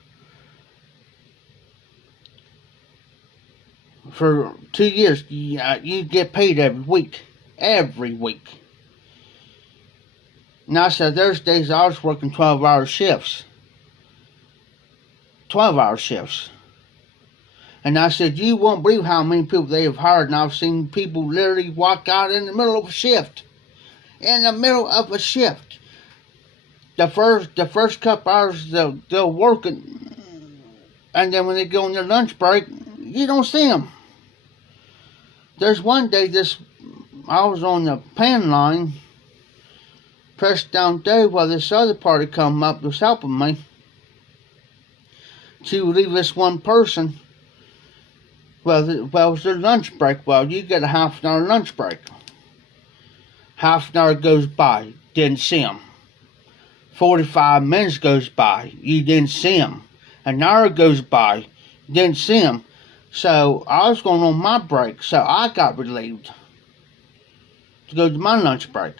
for 2 years, you get paid every week. Every week. And I said, there's days I was working 12-hour shifts. 12-hour shifts. And I said, you won't believe how many people they have hired. And I've seen people literally walk out in the middle of a shift. In the middle of a shift. The first couple hours they'll work it, and then when they go on their lunch break, you don't see them. There's one day I was on the pan line, pressed down day while this other party come up was helping me to leave this one person. Well, it was their lunch break. Well, you get a half an hour lunch break. Half an hour goes by, didn't see him. 45 minutes goes by, you didn't see him. An hour goes by, didn't see him. So I was going on my break, so I got relieved. to go to my lunch break.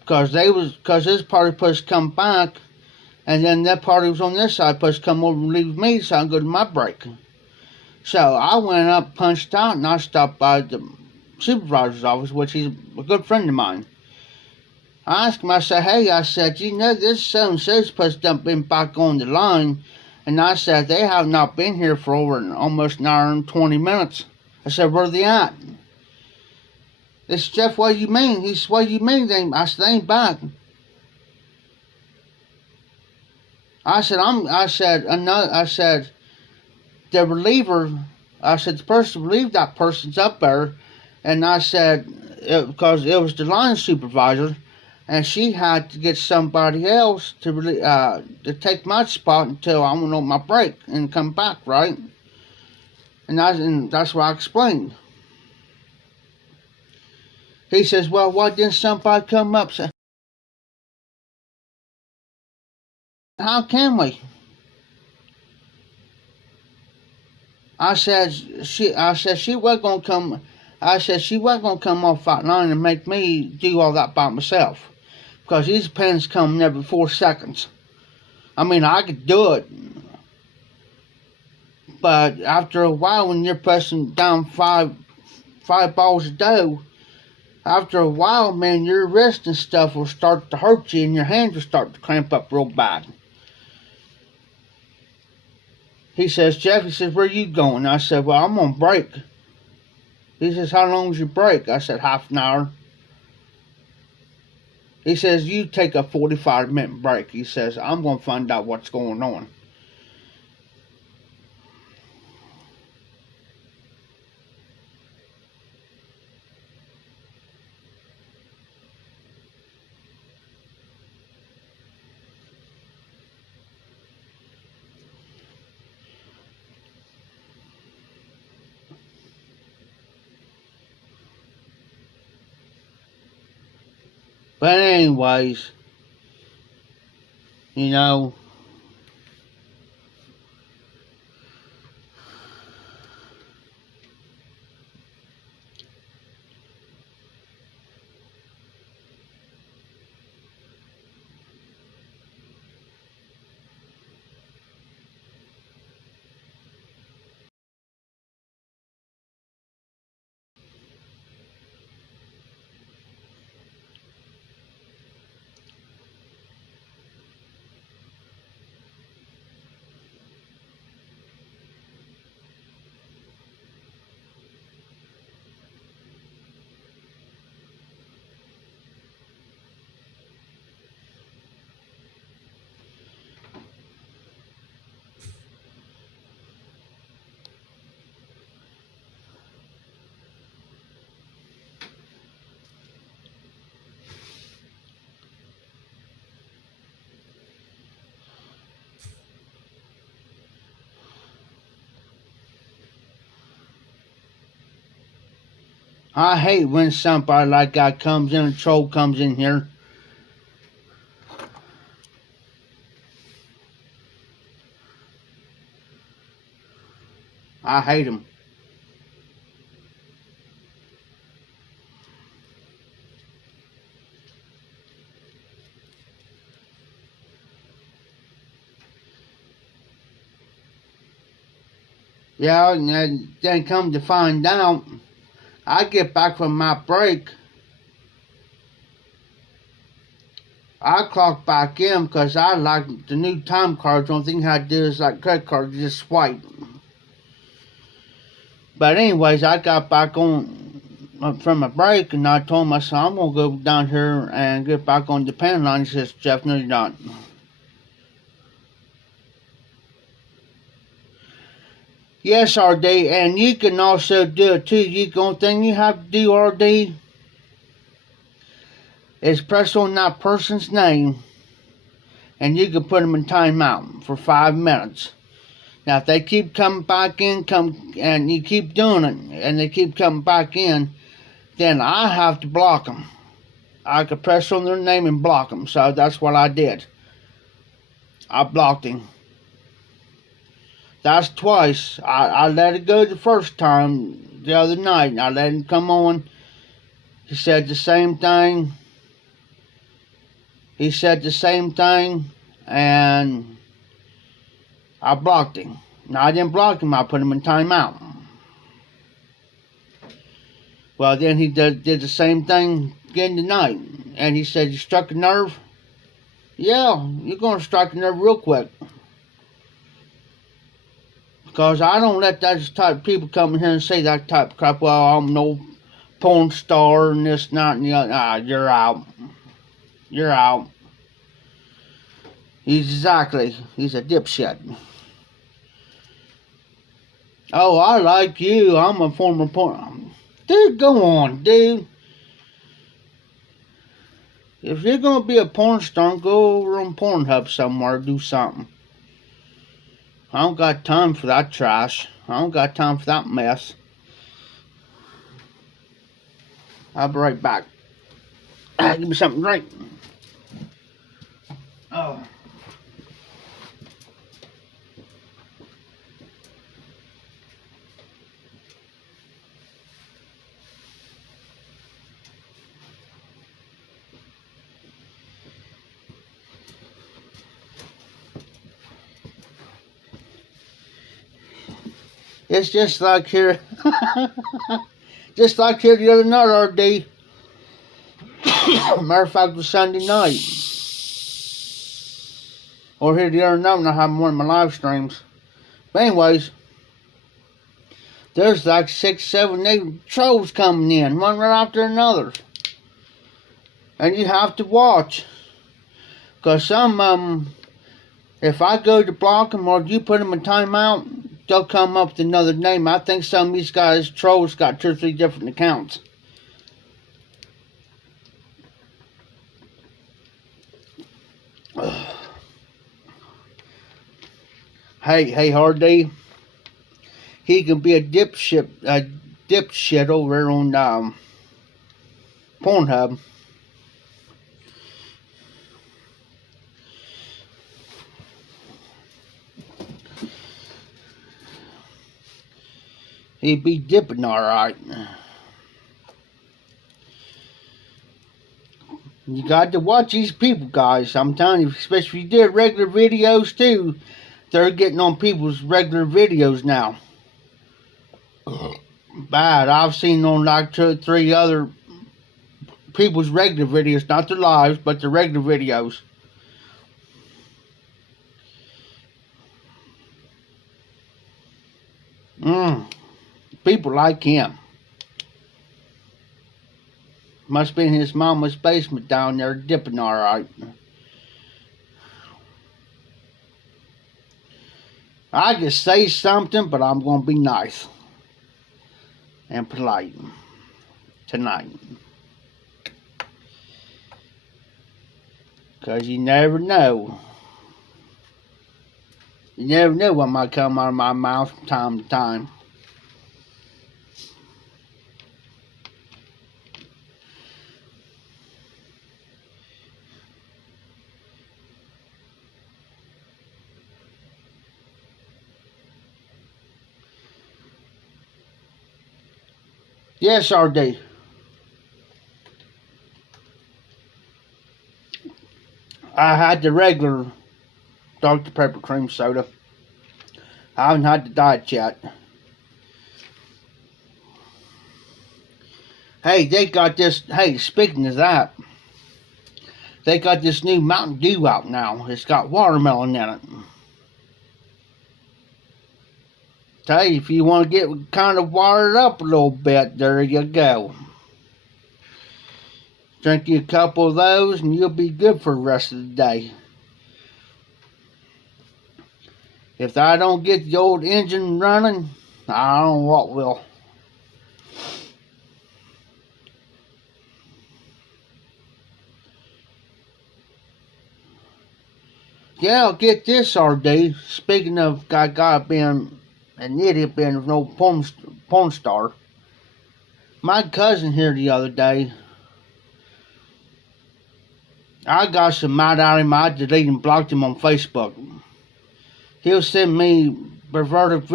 Because his party supposed to come back, and then that party was on this side supposed to come over and leave me so I can go to my break. So I went up, punched out, and I stopped by the supervisor's office, which he's a good friend of mine. I asked him, I said, hey, I said, you know, this so-and-so's supposed to have been back on the line. And I said, they have not been here for over almost an hour and 20 minutes. I said, where are they at? They said, Jeff, what do you mean? He said, what do you mean? I said, they ain't back. I said, the reliever, I said, the person relieved that person's up there. And I said, because it was the line supervisor, and she had to get somebody else to take my spot until I went on my break and come back, right? And that's what I explained. He says, well, why didn't somebody come up? Say, how can we? I said she wasn't gonna come. I said she wasn't gonna come off that line and make me do all that by myself, because these pens come every 4 seconds. I mean, I could do it, but after a while, when you're pressing down five balls of dough, after a while, man, your wrist and stuff will start to hurt you, and your hands will start to cramp up real bad. He says, Jeff, he says, where you going? I said, well, I'm on break. He says, how long was your break? I said, half an hour. He says, you take a 45-minute break. He says, I'm going to find out what's going on. But anyways, you know, I hate when somebody like that comes in, a troll comes in here. I hate them. Yeah, and then come to find out, I get back from my break, I clock back in because I like the new time cards. The only thing I do is like credit cards, you just swipe. But anyways, I got back on from a break, and I told myself I'm going to go down here and get back on the pen line. He says, Jeff, no you're not. Yes, RD, and you can also do it too. The only thing you have to do, RD, is press on that person's name, and you can put them in timeout for 5 minutes. Now, if they keep coming back in, and you keep doing it, and they keep coming back in, then I have to block them. I could press on their name and block them, so that's what I did. I blocked him. That's twice. I let it go the first time the other night. I let him come on, He said the same thing. He said the same thing, and I blocked him. Now, I didn't block him, I put him in timeout. Well, then he did the same thing again tonight, and he said, you struck a nerve? Yeah, you're going to strike a nerve real quick. Because I don't let that type of people come in here and say that type of crap. Well, I'm no porn star and this, not, and the other. Ah, you're out. You're out. He's a dipshit. Oh, I like you. I'm a former porn. Dude, go on, dude. If you're going to be a porn star, go over on Pornhub somewhere, do something. I don't got time for that trash. I don't got time for that mess. I'll be right back. Give me something to drink. Oh. It's just like here, just like here the other night, RD. Matter of fact, it was Sunday night. Or here the other night when I had one of my live streams. But anyways, there's like 6, 7, 8 trolls coming in, one right after another. And you have to watch. Because some of them, if I go to block them or you put them in timeout, they'll come up with another name. I think some of these guys, trolls, got 2 or 3 different accounts. Hey, Hardy. He can be a dipshit over there on Pornhub. He'd be dipping alright. You got to watch these people, guys. I'm telling you, especially if you did regular videos too. They're getting on people's regular videos now. Bad. I've seen on like 2 or 3 other people's regular videos, not their lives, but their regular videos. People like him. Must be in his mama's basement down there dipping alright. I could say something, but I'm going to be nice and polite tonight. Because you never know. You never know what might come out of my mouth from time to time. Yes, RD. I had the regular Dr. Pepper cream soda. I haven't had the diet yet. Hey, they got this. Hey, speaking of that, they got this new Mountain Dew out now. It's got watermelon in it. Tell you, if you want to get kind of wired up a little bit, there you go. Drink you a couple of those and you'll be good for the rest of the day. If I don't get the old engine running, I don't know what will. Yeah, I'll get this, RD. Speaking of guy being an idiot, being no porn star. My cousin here the other day, I got some mad out of him. I deleted and blocked him on Facebook. He'll send me perverted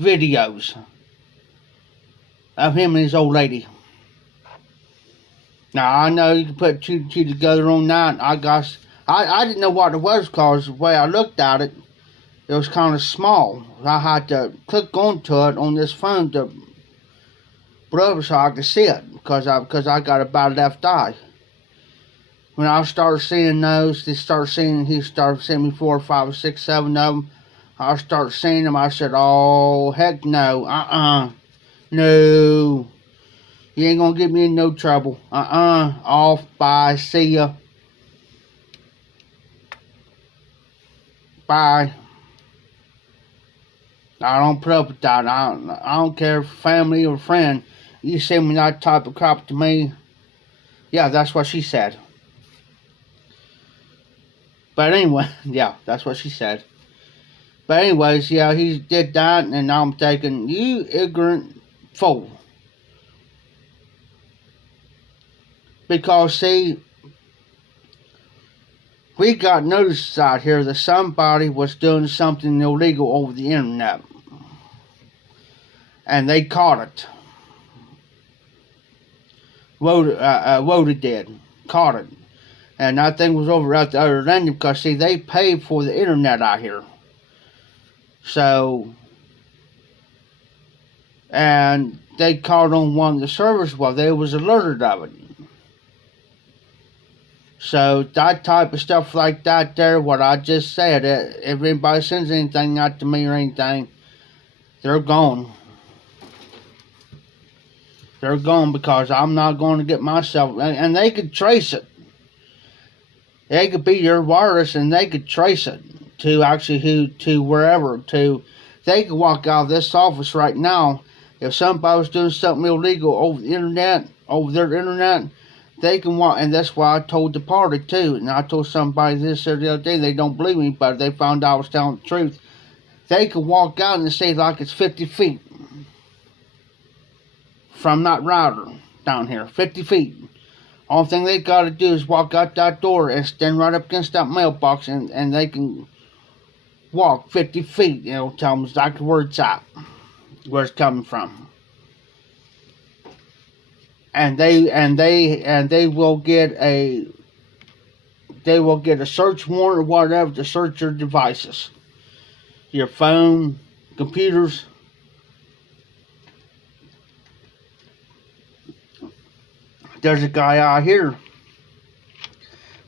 videos. of him and his old lady. Now, I know you can put two and two together on that. I didn't know what it was because the way I looked at it, it was kind of small. I had to click onto it on this phone to put over so I could see it because I got a bad left eye. When I started seeing those, he started seeing me 4, 5, 6, 7 of them. I started seeing them. I said, "Oh heck no, no, you ain't gonna get me in no trouble. Off, bye, see ya, bye." I don't put up with that. I don't care if family or friend. You send me that type of crap to me. Yeah, that's what she said. But anyway, yeah, that's what she said. But anyways, yeah, he did that, and I'm thinking, you ignorant fool. Because, see, we got notices out here that somebody was doing something illegal over the internet. And they caught it. Woda did. Caught it. And that thing was over at the other end because, see, they pay for the internet out here. So, and they caught on one of the servers while they was alerted of it. So, that type of stuff like that there, what I just said, if anybody sends anything out to me or anything, they're gone. They're gone because I'm not going to get myself, and they could trace it. They could be your virus and they could trace it to actually to wherever, they could walk out of this office right now. If somebody was doing something illegal over the internet, over their internet, they can walk, and that's why I told the party too. And I told somebody this the other day, they don't believe me, but they found out I was telling the truth. They could walk out and say like it's 50 feet from that router down here, 50 feet. Only thing they got to do is walk out that door and stand right up against that mailbox, and they can walk 50 feet. It'll tell them exactly where it's at, where it's coming from. And they will get a search warrant or whatever to search your devices, your phone, computers. There's a guy out here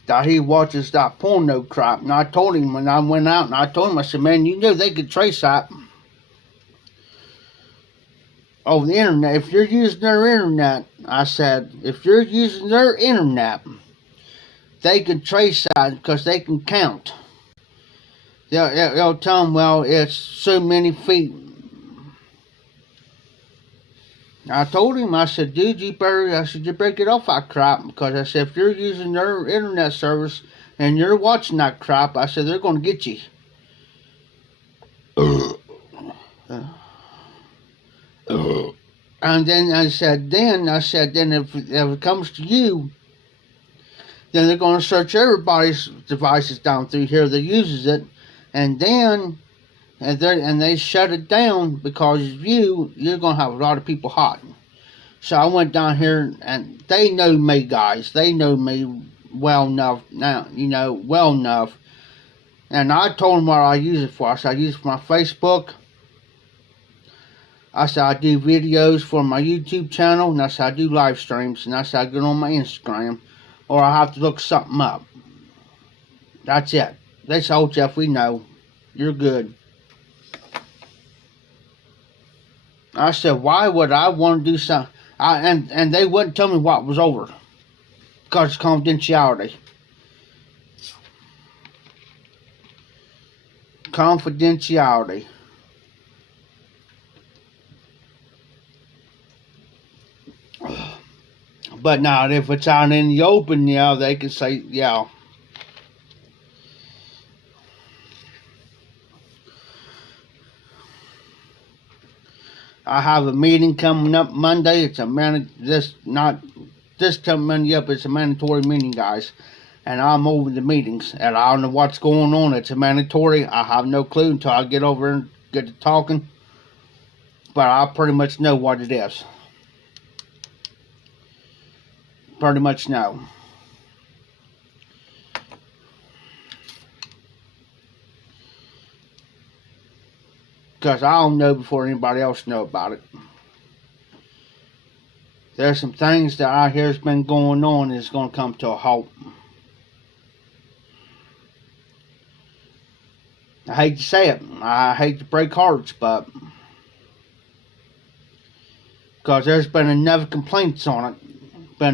that he watches that porno crap, and I told him when I went out, and I told him, I said, man, you know they could trace that over the internet. If you're using their internet, I said, if you're using their internet, they can trace that because they can count. They'll tell them, well, it's so many feet. I told him, I said, dude, you better get off that crap, because I said, if you're using their internet service and you're watching that crap, I said, they're going to get you. And then I said, then if it comes to you, then they're going to search everybody's devices down through here that uses it, and then they shut it down because you're going to have a lot of people hot. So I went down here, and they know me, guys. They know me well enough now, well enough. And I told them what I use it for. I said, I use it for my Facebook. I said, I do videos for my YouTube channel. And I said, I do live streams. And I said, I get on my Instagram, or I have to look something up. That's it. They said, oh, Jeff, we know. You're good. I said, why would I want to do something? And they wouldn't tell me what was over, because it's confidentiality. Confidentiality. But now, if it's out in the open, yeah, they can say, yeah. I have a meeting coming up Monday. It's not this coming Monday up. It's a mandatory meeting, guys. And I'm over the meetings, and I don't know what's going on. It's a mandatory. I have no clue until I get over and get to talking. But I pretty much know what it is. pretty much know. Because I don't know before anybody else know about it. There's some things that I hear's been going on that's going to come to a halt. I hate to say it. I hate to break hearts, but because there's been enough complaints on it. They're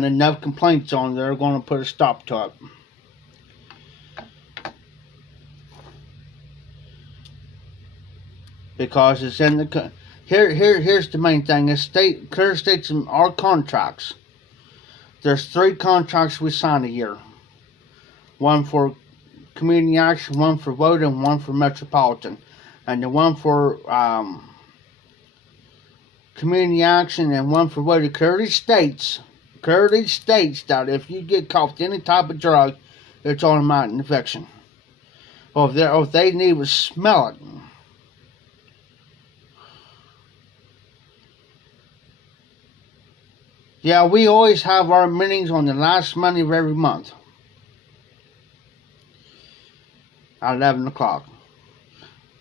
going to put a stop to it. Because it's in the here's the main thing. It's clear states in our contracts. There's 3 contracts we sign a year. One for community action, one for voting, and one for metropolitan. And the one for community action and one for voting clearly states that if you get caught with any type of drug, it's automatic eviction. Or if they didn't even smell it. Yeah, we always have our meetings on the last Monday of every month at 11 o'clock.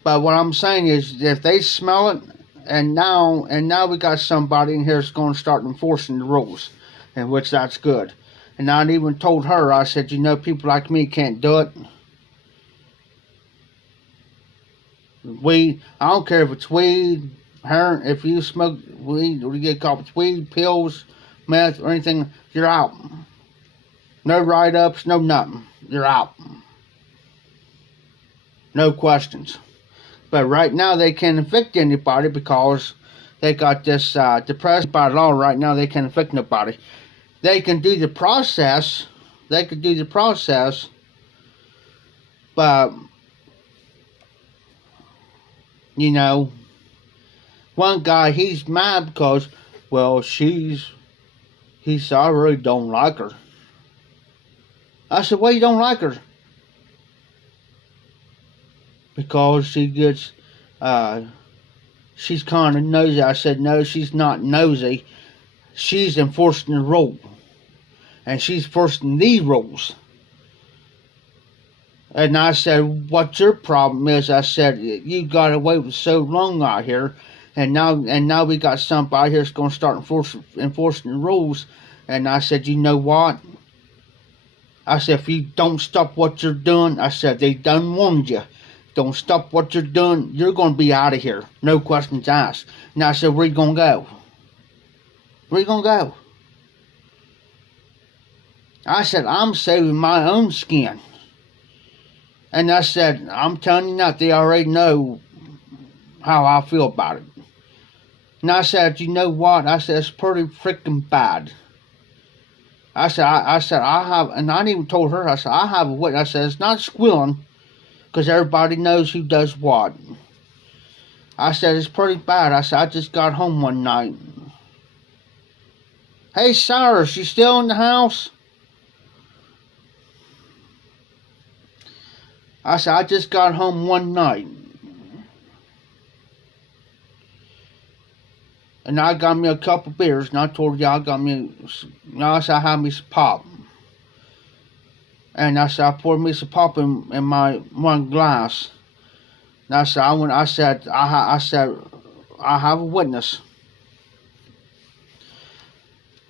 But what I'm saying is, if they smell it, and now we got somebody in here that's going to start enforcing the rules, in which that's good. And I even told her, I said, you know, people like me can't do it. I don't care if it's weed, heroin, if you smoke weed, or you get caught with weed, pills, meth, or anything, you're out. No write-ups, no nothing. You're out. No questions. But right now they can't evict anybody because they got this depressed by law. Right now they can't evict nobody. They can do the process. But you know, one guy, he's mad because, well, he said, I really don't like her. I said, why you don't like her? Because she gets, she's kind of nosy. I said, no, she's not nosy. She's enforcing the rule. And she's enforcing the rules. And I said, what your problem is? I said, you got away with so long out here. And now we got somebody here that's going to start enforcing the rules. And I said, you know what? I said, if you don't stop what you're doing, I said, they done warned you. Don't stop what you're doing, you're going to be out of here. No questions asked. And I said, where you going to go? Where you going to go? I said, I'm saving my own skin. And I said, I'm telling you now, they already know how I feel about it. And I said, you know what? I said, it's pretty freaking bad. I said, I have, and I even told her, I said, I have a witness. I said, it's not squealing, because everybody knows who does what. I said, it's pretty bad. I said, I just got home one night. Hey, Cyrus, you still in the house? I said, I just got home one night. And I got me a couple beers, and I told you I got me, I said, I had me some pop. And I said, I poured me some pop in my one glass. And I said, I have a witness.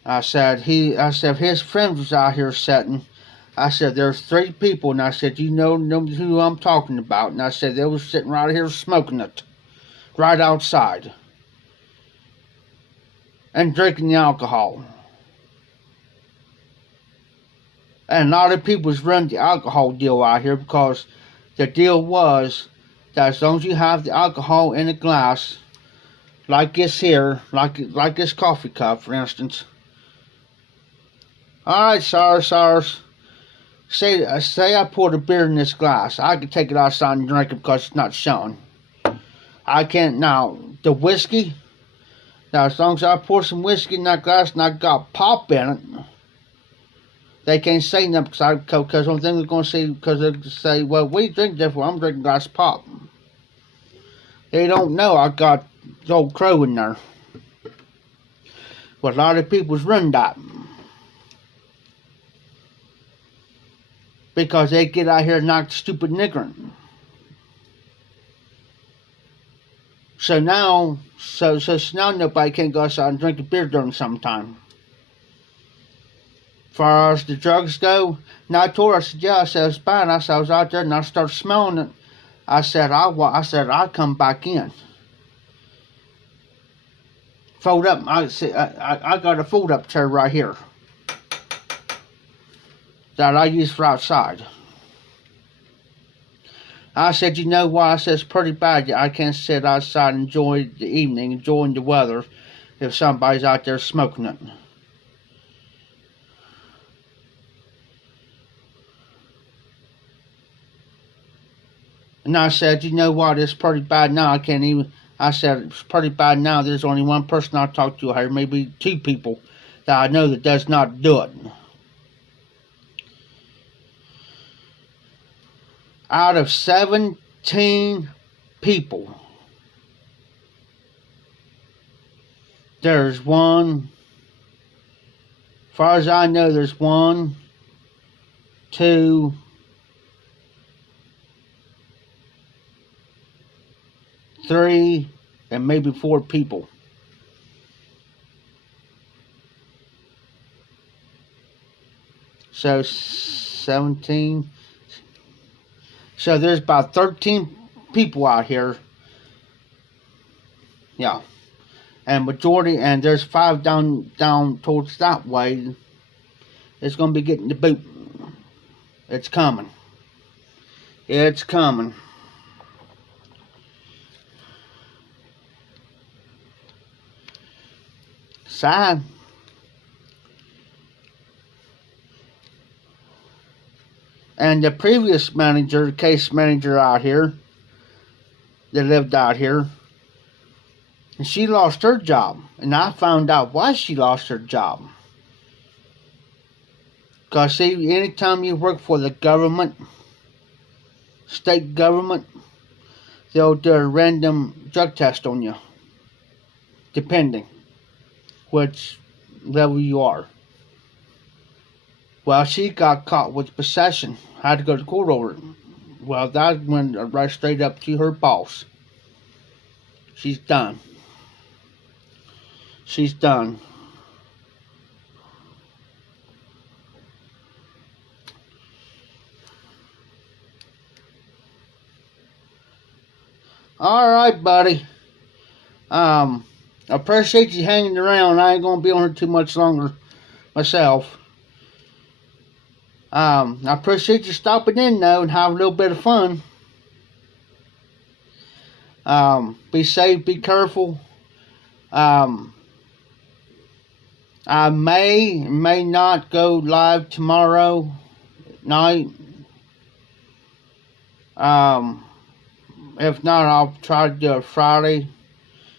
I said, his friend was out here sitting. I said, there's 3 people. And I said, you know who I'm talking about. And I said, they were sitting right here smoking it. Right outside. And drinking the alcohol. And a lot of people was running the alcohol deal out here because the deal was that as long as you have the alcohol in a glass, like this here, like this coffee cup, for instance. Alright, Cyrus. Say I poured a beer in this glass. I can take it outside and drink it because it's not showing. I can't now. The whiskey, now as long as I pour some whiskey in that glass and I got pop in it, they can't say nothing because the only thing they're going to say, because they'll say, well, we drink different. I'm drinking a glass of pop. They don't know I got the old crow in there. But a lot of people's run that. because they get out here and knock the stupid nigger. So now nobody can go outside and drink a beer during summertime. As far as the drugs go, now I told her, I said, yeah, I said, it's bad. I said, I was out there and I started smelling it. I said, I'll come back in. Fold up, I got a fold up chair right here that I use for outside. I said, you know what? I said, it's pretty bad. I can't sit outside and enjoy the evening, enjoying the weather, if somebody's out there smoking it. And I said, you know what? It's pretty bad now. I said, it's pretty bad now. There's only one person I talk to here, maybe two people that I know that does not do it. Out of 17 people, there's one, as far as I know, there's 1, 2, 3, and maybe 4 people. So 17. So there's about 13 people out here. Yeah. And majority, and there's 5 down towards that way. It's going to be getting the boot. It's coming. It's coming. Sad. And the previous manager, case manager out here, that lived out here, and she lost her job. And I found out why she lost her job. Because, see, anytime you work for the government, state government, they'll do a random drug test on you, depending which level you are. Well, she got caught with possession. Had to go to court over it. Well, that went right straight up to her boss. She's done. She's done. All right, buddy. I appreciate you hanging around. I ain't gonna be on here too much longer myself. I appreciate you stopping in though and have a little bit of fun. Be safe, be careful. I may not go live tomorrow night. If not, I'll try to do it Friday.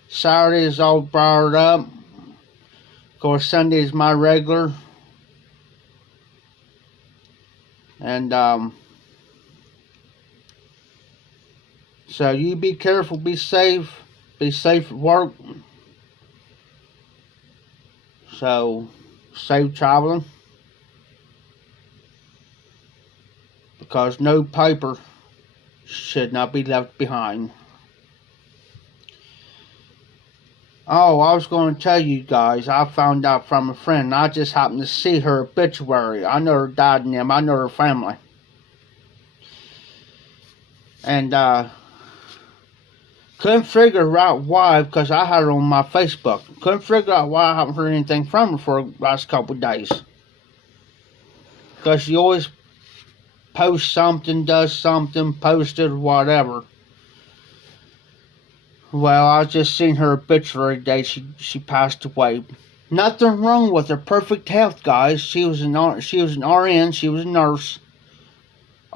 Saturday is all borrowed up. Of course, Sunday is my regular. And so you be careful, be safe at work. So safe traveling, because no paper should not be left behind. Oh, I was going to tell you guys, I found out from a friend. I just happened to see her obituary. I know her dad and them. I know her family. And couldn't figure out why, because I had her on my Facebook. Couldn't figure out why I haven't heard anything from her for the last couple of days. Because she always posts something, does something, posted, whatever. Well, I just seen her obituary day. She passed away. Nothing wrong with her. Perfect health, guys. She was an RN. She was a nurse.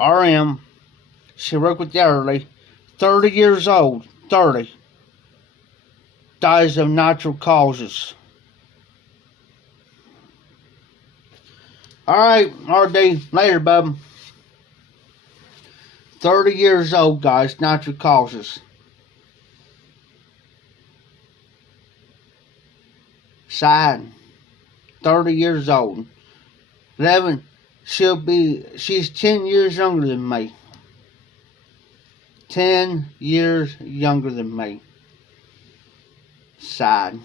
RM. She worked with the elderly. 30 years old. 30. Dies of natural causes. Alright, RD. Later, bub. 30 years old, guys. Natural causes. Sad. 30 years old. 11 She's 10 years younger than me. 10 years younger than me. Sad.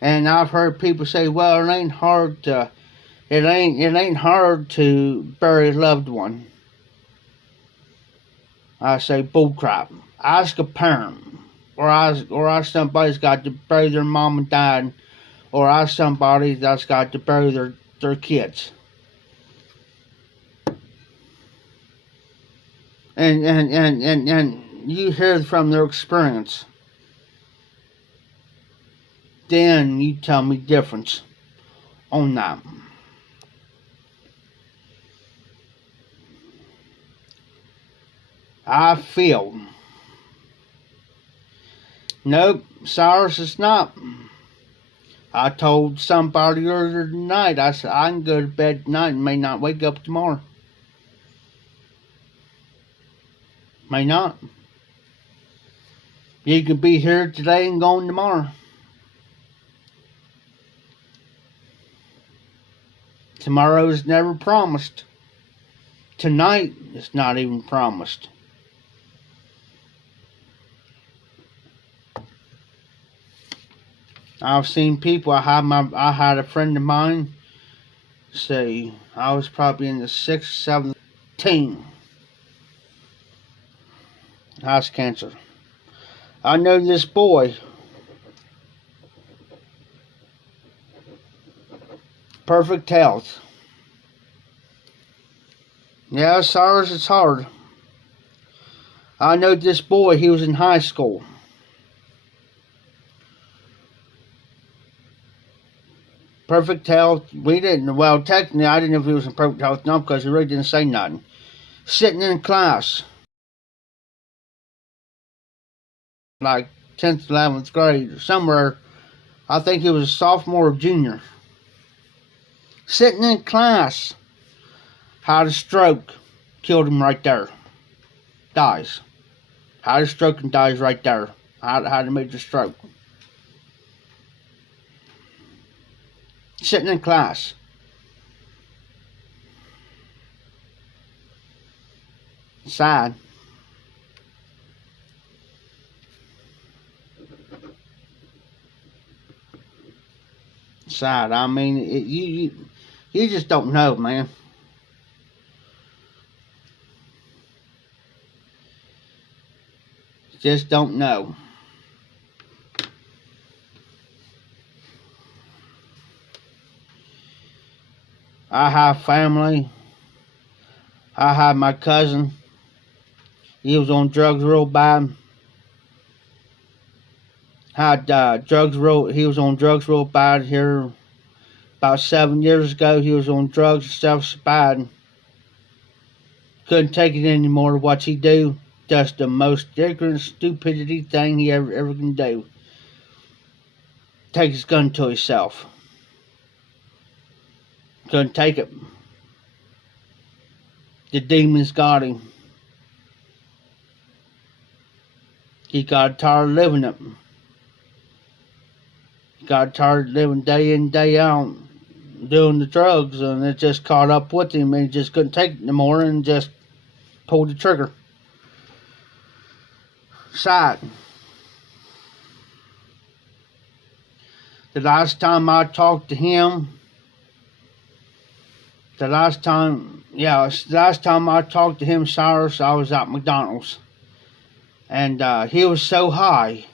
And I've heard people say, well, it ain't hard to bury a loved one. I say bullcrap. Ask a parent. Or ask somebody that's got to bury their mom and dad. Or ask somebody that's got to bury their kids. And you hear from their experience. Then you tell me difference on that. I feel. Nope, Cyrus, it's not. I told somebody earlier tonight, I said, I can go to bed tonight and may not wake up tomorrow. May not. You could be here today and gone tomorrow. Tomorrow is never promised. Tonight is not even promised. I've seen people. I had a friend of mine say I was probably in the 6th, 7th, teen. House cancer. I know this boy. Perfect health. Yeah, Cyrus, it's hard. I know this boy, he was in high school. Perfect health. We didn't, well, technically, I didn't know if he was in perfect health now because he really didn't say nothing. Sitting in class. Like 10th, 11th grade, or somewhere. I think he was a sophomore or junior. Sitting in class. Had a stroke. Killed him right there. Dies. Had a stroke and dies right there. Had a major stroke. Sitting in class. Sad. Sad. I mean, you just don't know, man. Just don't know. I have family. I have my cousin. He was on drugs real bad. He was on drugs real bad here about 7 years ago. He was on drugs and stuff so bad. Couldn't take it anymore. What's he do? Just the most ignorant stupidity thing he ever can do. Take his gun to himself. Couldn't take it. The demons got him. He got tired of living it. He got tired of living day in, day out, doing the drugs, and it just caught up with him, and he just couldn't take it anymore and just pulled the trigger. Sad. The last time I talked to him, Cyrus, I was at McDonald's. And he was so high,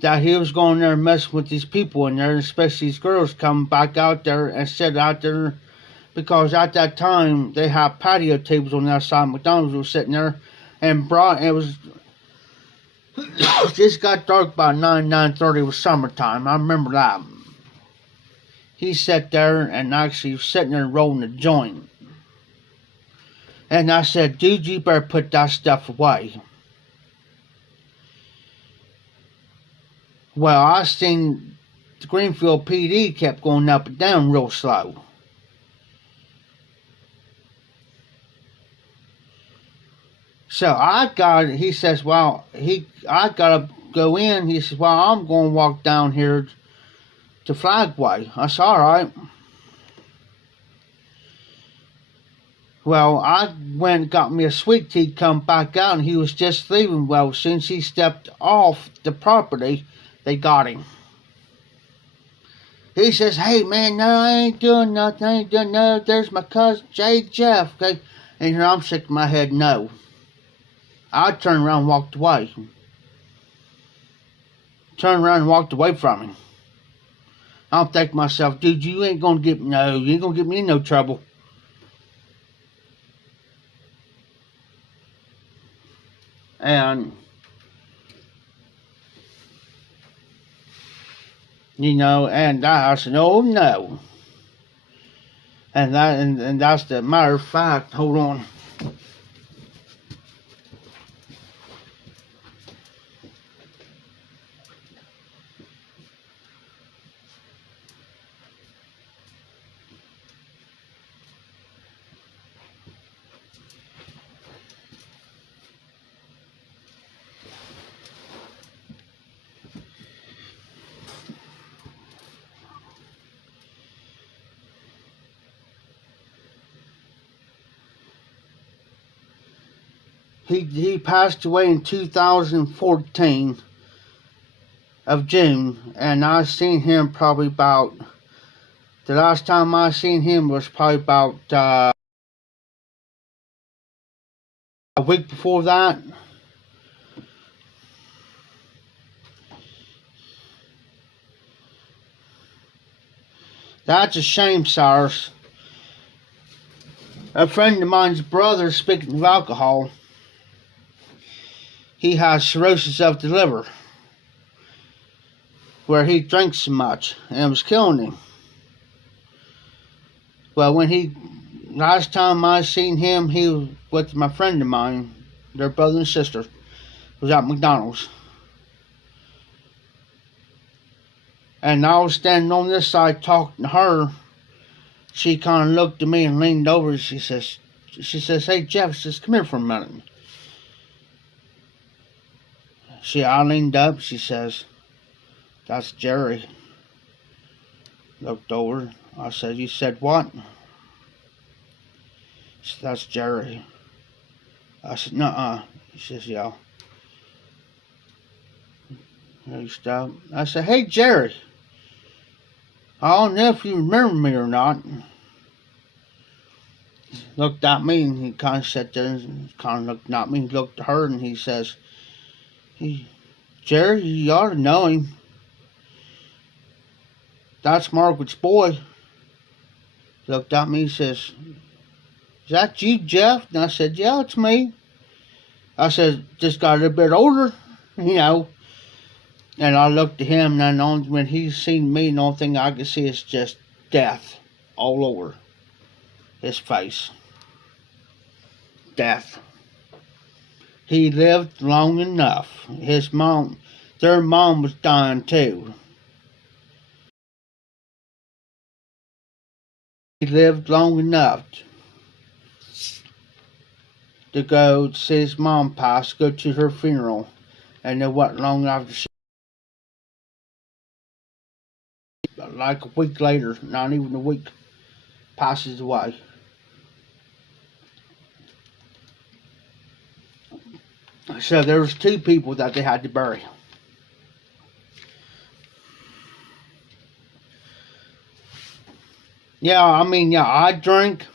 that he was going there and messing with these people in there, especially these girls coming back out there and sit out there, because at that time they had patio tables on the outside of McDonald's. Was sitting there, and it was just got dark by 9:30. It was summertime. I remember that. He sat there and actually was sitting there rolling a joint. And I said, dude, you better put that stuff away. Well, I seen the Greenfield PD kept going up and down real slow. So he says, well, I got go in. He says, well, I'm going to walk down here to Flagway. I said, all right. Well, I went and got me a sweet tea, come back out, and he was just leaving. Well, since he stepped off the property, they got him. He says, hey, man, no, I ain't doing nothing. I ain't doing nothing. There's my cousin, J. Jeff. Okay? And here I'm shaking my head, no. I turned around and walked away. Turned around and walked away from him. I'm thinking to myself, dude, you ain't going to get me in no trouble. And, and I said, oh, no. And that's the matter of fact. Hold on. He passed away in 2014 of June, and I seen him probably about, the last time I seen him was probably about a week before that. That's a shame, Cyrus. A friend of mine's brother, speaking of alcohol, he has cirrhosis of the liver, where he drinks so much, and it was killing him. Well, last time I seen him, he was with my friend of mine, their brother and sister, was at McDonald's. And I was standing on this side talking to her. She kind of looked at me and leaned over. She says, hey, Jeff, says, come here for a minute. I leaned up. She says, that's Jerry. Looked over. I said, you said what? She said, that's Jerry. I said, nuh-uh. She says, yeah. He stopped. I said, hey, Jerry. I don't know if you remember me or not. He looked at me and he kind of sat there and kind of looked at me. He looked at her and he says, Jerry, you ought to know him. That's Margaret's boy. He looked at me and says, is that you, Jeff? And I said, yeah, it's me. I said, just got a little bit older, And I looked at him, and when he seen me, the only thing I could see is just death all over his face. Death. He lived long enough. Their mom was dying too. He lived long enough to go see his mom pass, go to her funeral, and it wasn't long after like a week later, not even a week, passes away. So there was 2 people that they had to bury. I drink,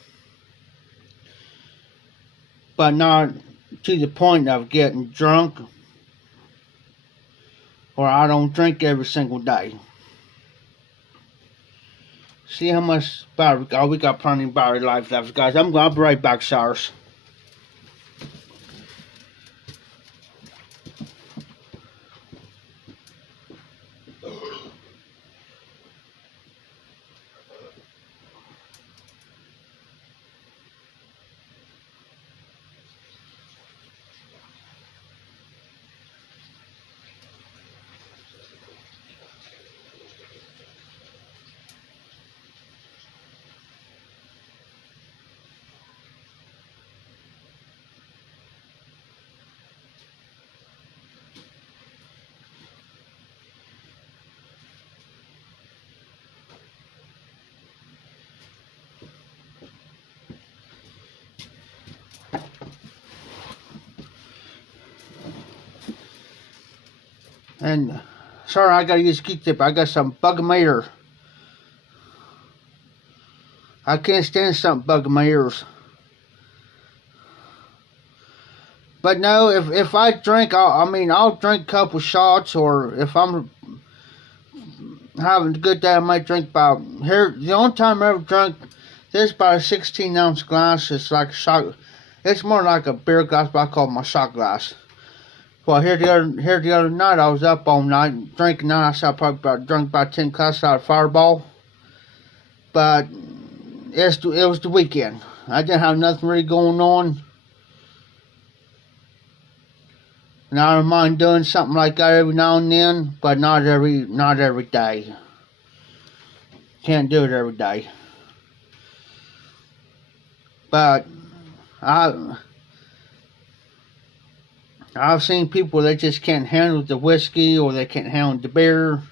but not to the point of getting drunk, or I don't drink every single day. See how much battery we got. We got plenty of battery life left, guys. I'll be right back, Cyrus. And sorry, I gotta use a Q-tip. I got some bug in my ear. I can't stand something bugging my ears. But no, if I drink, I'll drink a couple shots, or if I'm having a good day, I might drink about, here, the only time I ever drunk, this is about a 16-ounce glass. It's like a shot, it's more like a beer glass, but I call it my shot glass. Well, here the other night, I was up all night drinking. Now I probably drunk about 10 glasses out of Fireball. But it was the weekend. I didn't have nothing really going on. And I don't mind doing something like that every now and then, but not every day. Can't do it every day. But I've seen people that just can't handle the whiskey, or they can't handle the beer,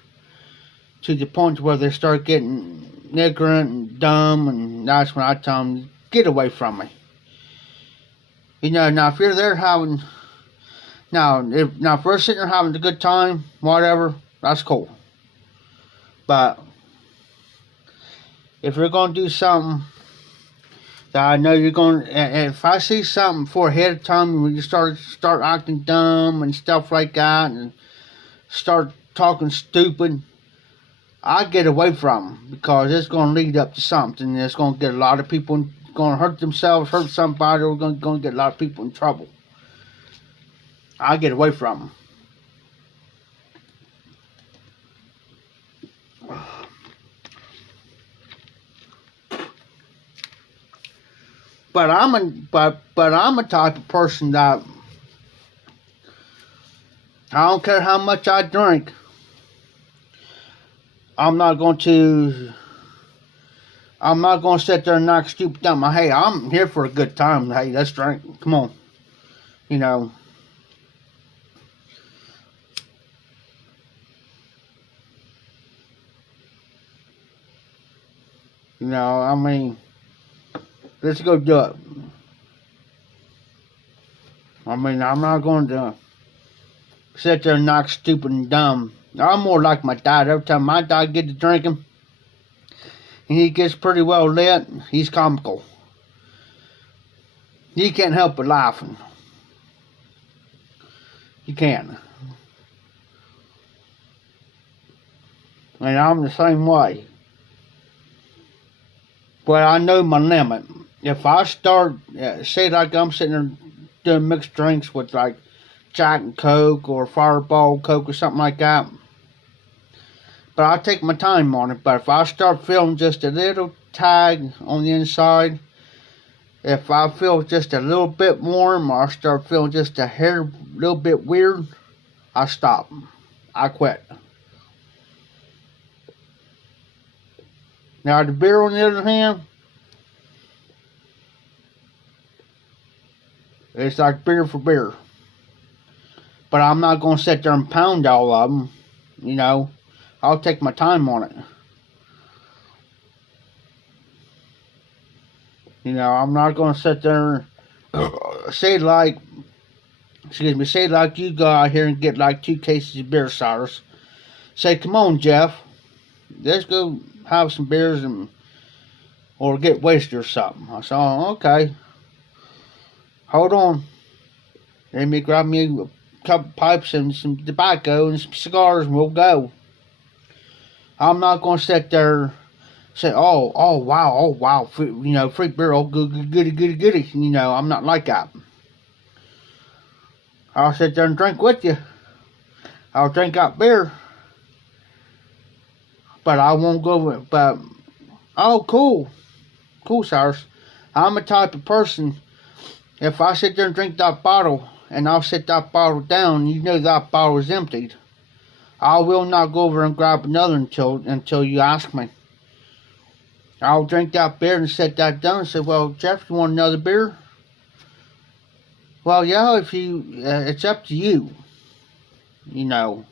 to the point where they start getting ignorant and dumb, and that's when I tell them, get away from me. You know, now if you're there having, if we're sitting there having a good time, whatever, that's cool. But if you're going to do something that I know you're going to, if I see something before ahead of time when you start acting dumb and stuff like that, and start talking stupid, I get away from them, because it's going to lead up to something. It's going to get a lot of people going to hurt themselves, hurt somebody, or going to get a lot of people in trouble. I get away from them. But I'm a type of person that I don't care how much I drink. I'm not going to sit there and knock stupid down. Hey, I'm here for a good time. Hey, let's drink. Come on. You know. You know, I mean, let's go do it. I mean, I'm not going to sit there and knock stupid and dumb. I'm more like my dad. Every time my dad gets to drinking, and he gets pretty well lit, he's comical. You can't help but laughing. You can't. And I'm the same way. But I know my limit. If I start, say like I'm sitting there doing mixed drinks with like Jack and Coke or Fireball Coke or something like that, but I take my time on it. But if I start feeling just a little tag on the inside, if I feel just a little bit warm, or I start feeling just a hair little bit weird, I stop. I quit. Now the beer, on the other hand, it's like beer for beer. But I'm not going to sit there and pound all of them. You know, I'll take my time on it. You know, I'm not going to sit there and say like you go out here and get like 2 cases of beer sours. Say, come on, Jeff, let's go have some beers or get wasted or something. I said, oh, okay. Hold on. Let me grab me a couple pipes and some tobacco and some cigars, and we'll go. I'm not going to sit there say, oh wow, you know, free beer, oh goody. You know, I'm not like that. I'll sit there and drink with you. I'll drink out beer, but I won't go with. But oh, cool, Cyrus. I'm a type of person. If I sit there and drink that bottle, and I'll set that bottle down, you know that bottle is emptied, I will not go over and grab another until you ask me. I'll drink that beer and set that down and say, well, Jeff, you want another beer? Well, yeah, if you, it's up to you, you know,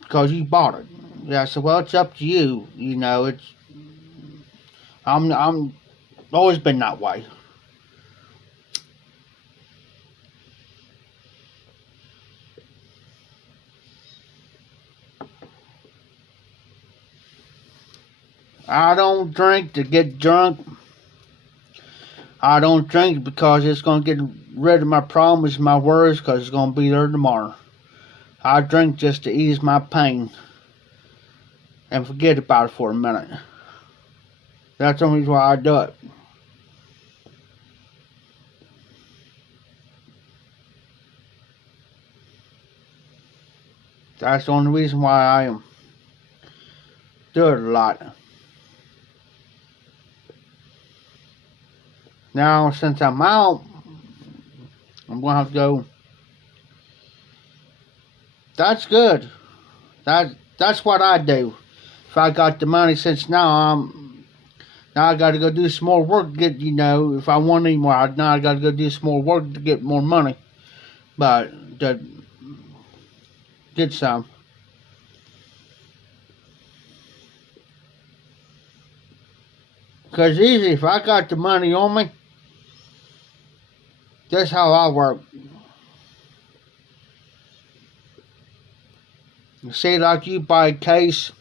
because you bought it. Yeah, I said, well, it's up to you, you know, I'm always been that way. I don't drink to get drunk. I don't drink because it's going to get rid of my problems, my worries, because it's going to be there tomorrow. I drink just to ease my pain and forget about it for a minute. That's the only reason why I do it. That's the only reason why I do it a lot. Now, since I'm out, I'm going to have to go. That's good. That's what I do. If I got the money, since now I got to go do some more work to get, if I want any more, now I got to go do some more work to get more money. But to get some. Because easy, if I got the money on me, that's how I work. Say like you buy a case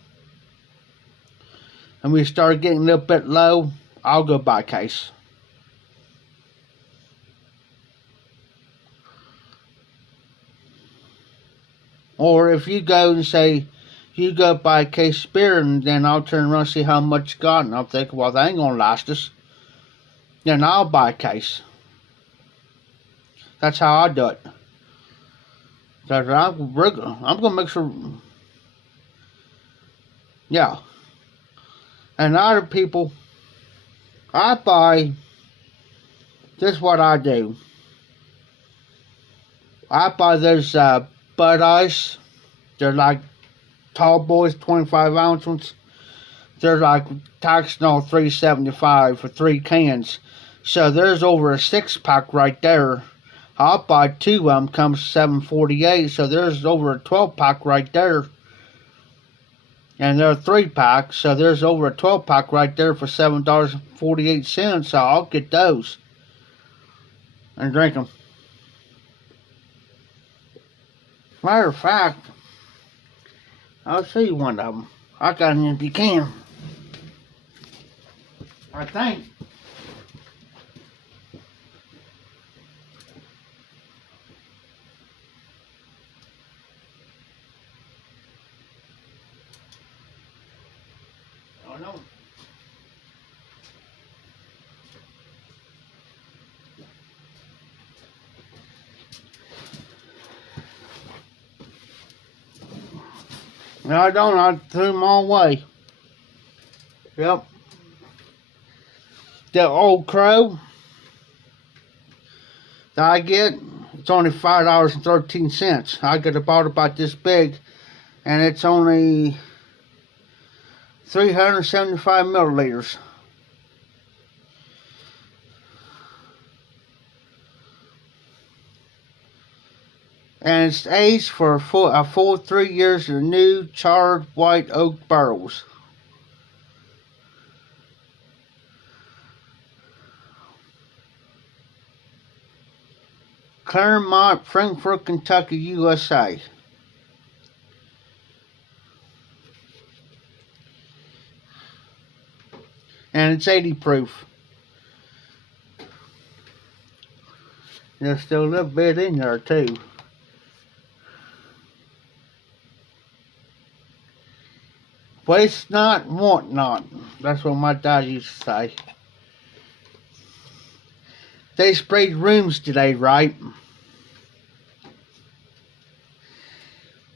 and we start getting a little bit low, I'll go buy a case. Or if you go and say, you go buy a case of beer, and then I'll turn around and see how much you got, and I'll think, well, that ain't gonna last us. Then I'll buy a case. That's how I do it. I'm gonna make sure. Yeah. And other people, I buy. This is what I do. I buy those Bud Ice. They're like tall boys, 25-ounce ones. They're like taxing all $3.75 for 3 cans. So there's over a 6-pack right there. I'll buy 2 of them, comes $7.48. So there's over a 12-pack right there. And they're 3-packs, so there's over a 12-pack right there for $7.48. So I'll get those and drink them. Matter of fact, I'll show you one of them. I got an empty can, I think. Oh no. No, I don't. I threw them all away. Yep. The Old Crow that I get, it's only $5.13. I get a bottle about this big, and it's only 375 milliliters. And it's aged for a full 3 years in new charred white oak barrels. Claremont, Frankfort, Kentucky, USA. And it's 80 proof. There's still a little bit in there too. Waste not, want not. That's what my dad used to say. They sprayed rooms today, right?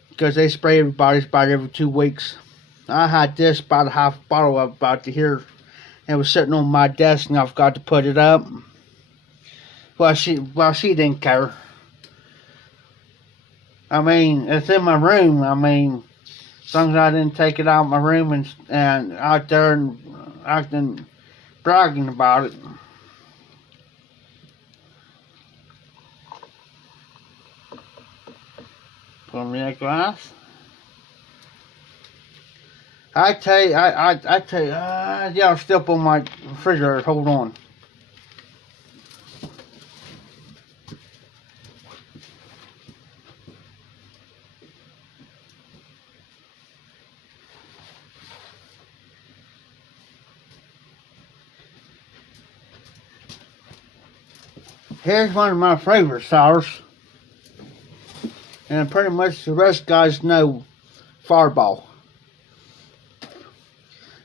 Because they spray everybody's about every 2 weeks. I had this about a half bottle of about to here. It was sitting on my desk and I forgot to put it up. Well, she didn't care. I mean, it's in my room. I mean, as long as I didn't take it out of my room and out there and acting, bragging about it. Put me a glass. I tell you, yeah, I'm still up on my refrigerator. Hold on. Here's one of my favorite sours. And pretty much the rest guys know Fireball.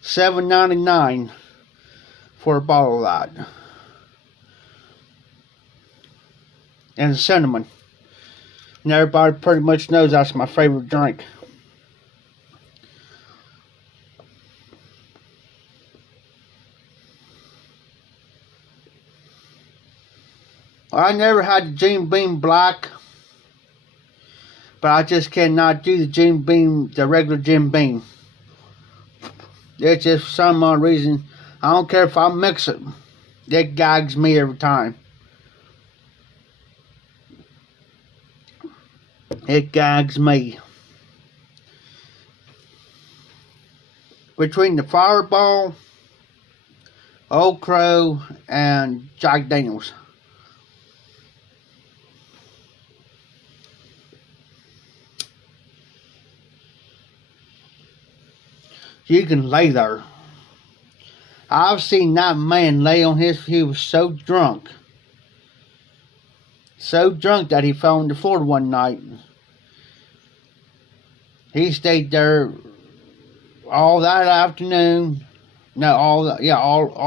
$7.99 for a bottle of that. And cinnamon. And everybody pretty much knows that's my favorite drink. I never had the Jim Beam Black, but I just cannot do the Jim Beam, the regular Jim Beam. It's just for some odd reason. I don't care if I mix it. It gags me every time. It gags me. Between the Fireball, Old Crow, and Jack Daniels. You can lay there. I've seen that man lay on he was so drunk. So drunk that he fell on the floor one night. He stayed there all that afternoon. No, all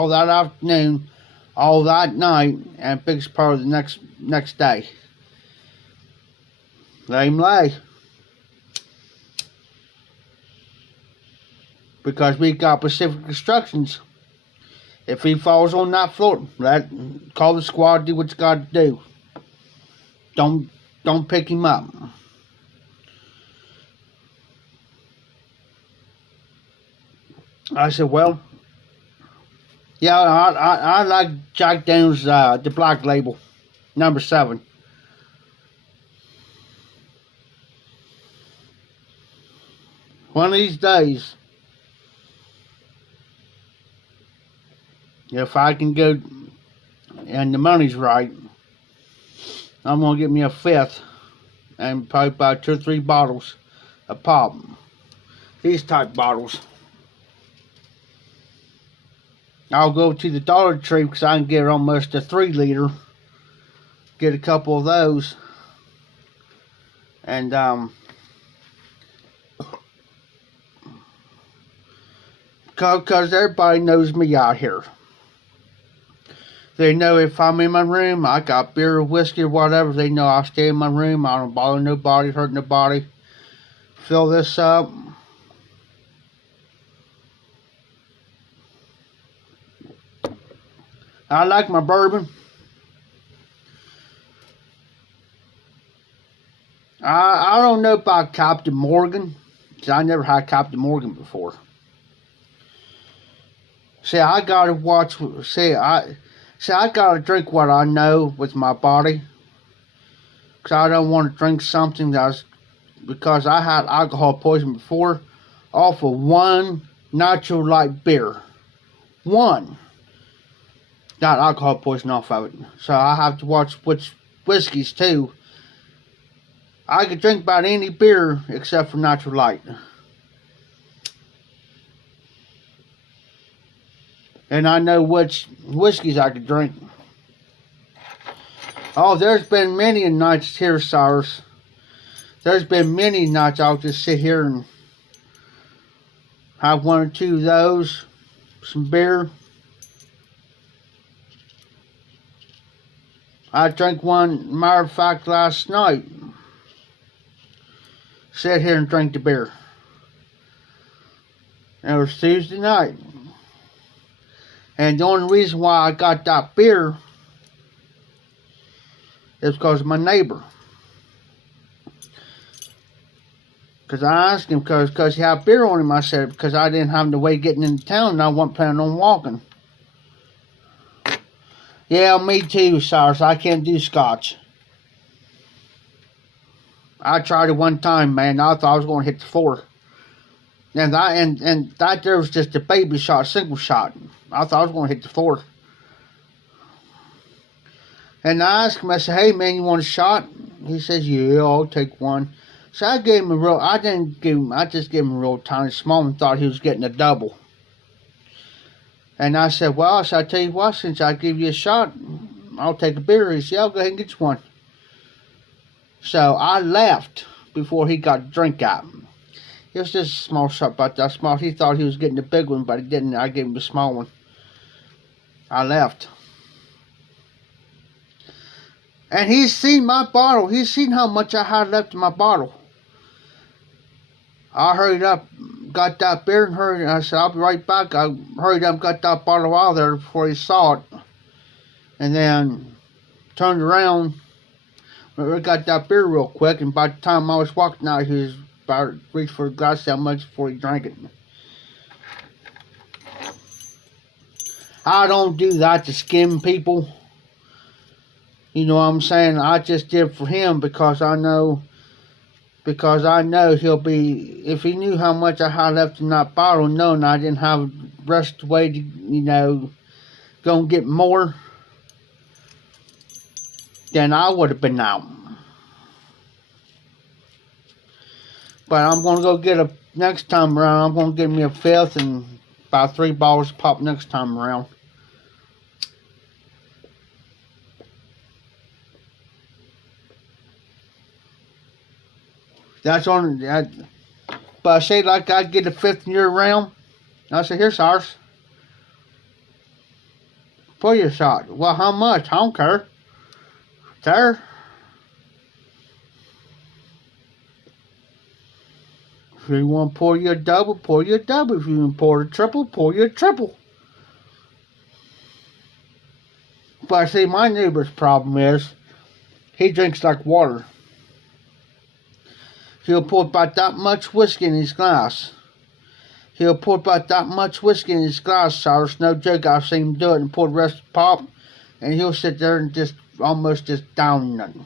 that afternoon, all that night, and biggest part of the next day. Let him lay. Because we got specific instructions. If he falls on that floor, call the squad, do what you got to do. Don't pick him up. I said, well, yeah, I like Jack Daniels, the Black Label, number 7. One of these days, if I can go and the money's right, I'm going to get me a 5th and probably buy 2 or 3 bottles of pop. These type bottles. I'll go to the Dollar Tree because I can get almost a 3-liter. Get a couple of those. And, because everybody knows me out here. They know if I'm in my room, I got beer or whiskey or whatever, they know I stay in my room. I don't bother nobody, hurt nobody. Fill this up. I like my bourbon. I don't know about Captain Morgan, because I never had Captain Morgan before. See, I gotta watch. I gotta drink what I know with my body, because I don't want to drink something because I had alcohol poisoning before, off of one natural light beer. One. Got alcohol poison off of it. So I have to watch which whiskeys too. I could drink about any beer except for natural light. And I know which whiskeys I could drink. Oh, there's been many nights here, Cyrus. There's been many nights I'll just sit here and have 1 or 2 of those, some beer. I drank one, matter of fact, last night. Sat here and drank the beer. And it was Tuesday night. And the only reason why I got that beer is because of my neighbor. Because I asked him, because he had beer on him. I said, because I didn't have the way getting into town and I wasn't planning on walking. Yeah, me too, Cyrus. I can't do scotch. I tried it one time, man. I thought I was going to hit the floor. And that there was just a baby shot, single shot. I thought I was going to hit the floor. And I asked him, I said, hey man, you want a shot? He says, yeah, I'll take one. So I gave him I just gave him a real tiny small and thought he was getting a double. And I said, well, I tell you what, since I give you a shot, I'll take a beer. He said, I'll go ahead and get you one. So I left before he got a drink out. It was just a small shop, about that small. He thought he was getting the big one, but he didn't. I gave him the small one. I left. And he's seen my bottle. He's seen how much I had left in my bottle. I hurried up, got that beer and hurried. I said, I'll be right back. I hurried up, got that bottle out of there before he saw it. And then turned around. We got that beer real quick. And by the time I was walking out, he was about to reach for a glass that much before he drank it. I don't do that to skim people. You know what I'm saying? I just did it for him because I know he'll be, if he knew how much I had left in that bottle, knowing I didn't have the rest of the way to, you know, go and get more, then I would have been out. But I'm going to go get a, next time around, I'm going to get me a fifth and about 3 bottles pop next time around. That's on that. But I say, like, I'd get a 5th year round. I said, here's ours. For your shot. Well, how much? I don't care. There. If you want to pour you a double, pour you a double. If you want to pour a triple, pour you a triple. But I see, my neighbor's problem is, he drinks like water. He'll pour about that much whiskey in his glass. He'll pour about that much whiskey in his glass, Cyrus. No joke, I've seen him do it and pour the rest of the pop. And he'll sit there and just almost just down nothing.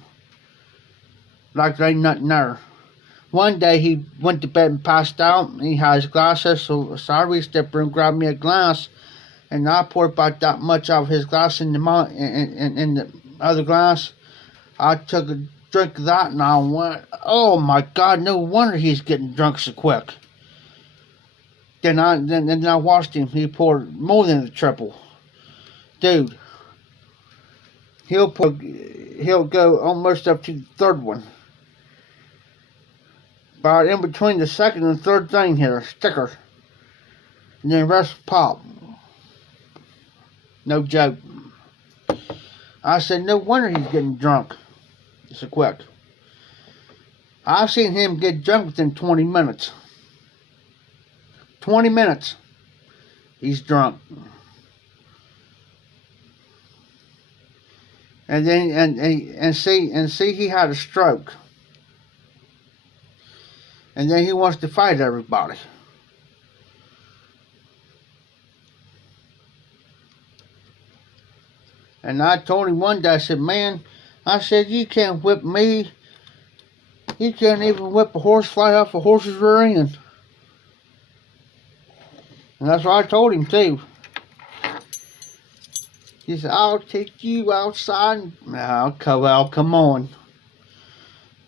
Like there ain't nothing there. One day he went to bed and passed out. And he had his glasses, so I reached up and grabbed me a glass. And I poured about that much out of his glass in the other glass. I took a drink of that and I went, oh my God, no wonder he's getting drunk so quick. Then I watched him. He poured more than the triple. Dude, he'll go almost up to the 3rd one. About in between the 2nd and 3rd thing here, sticker. And then the rest pop. No joke. I said, no wonder he's getting drunk so quick. I've seen him get drunk within 20 minutes. 20 minutes. He's drunk. And then and see he had a stroke. And then he wants to fight everybody. And I told him one day, I said, man, I said, you can't whip me. You can't even whip a horse fly off a horse's rear end. And that's what I told him too. He said, I'll take you outside. Oh, come on.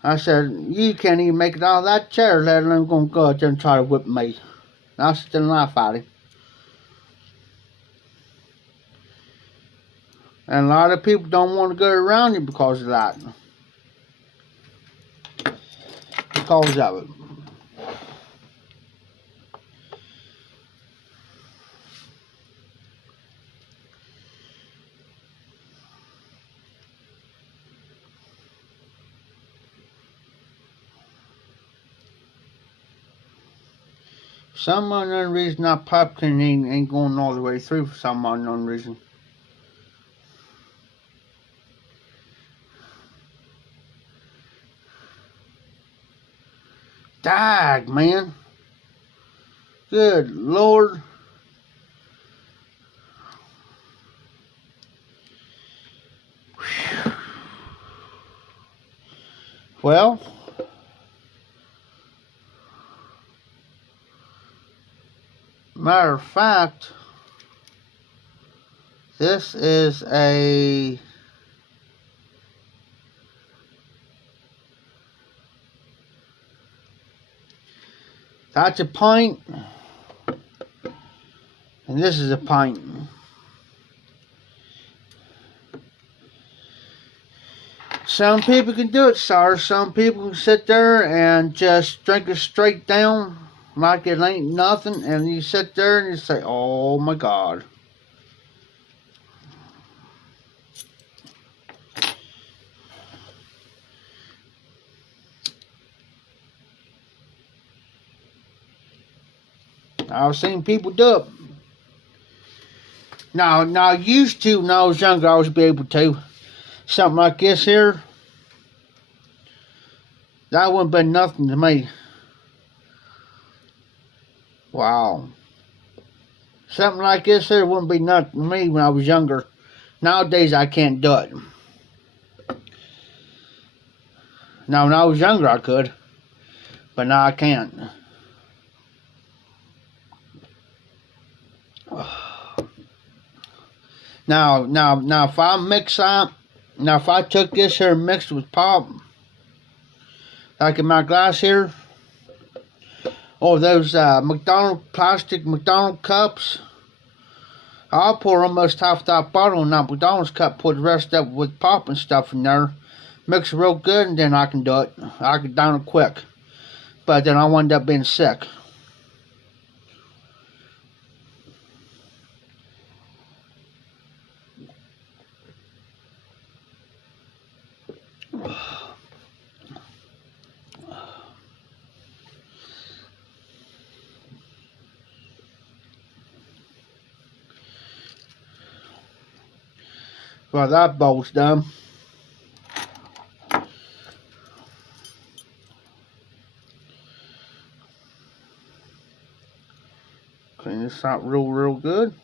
I said, you can't even make it out of that chair, let alone gonna go out there and try to whip me. And I still laugh at him. And a lot of people don't want to go around you because of that. Because of it. Some unknown reason that pumpkin ain't going all the way through for some unknown reason. Dag, man. Good Lord. Whew. Well, matter of fact, this is that's a pint, and this is a pint. Some people can do it, sir. Some people can sit there and just drink it straight down like it ain't nothing, and you sit there and you say, oh my God. I've seen people do it. Now, used to, when I was younger, I was be able to. Something like this here, that wouldn't have been nothing to me. Wow. Something like this here wouldn't be nothing to me when I was younger. Nowadays, I can't do it. Now, when I was younger, I could. But now I can't. Now, if I mix that, now if I took this here and mixed with pop, like in my glass here, or those plastic McDonald's cups, I'll pour almost half that bottle in that McDonald's cup, put the rest of it with pop and stuff in there, mix it real good, and then I can do it. I can down it quick. But then I wind up being sick. Well, that bowl's done. Clean this out real good.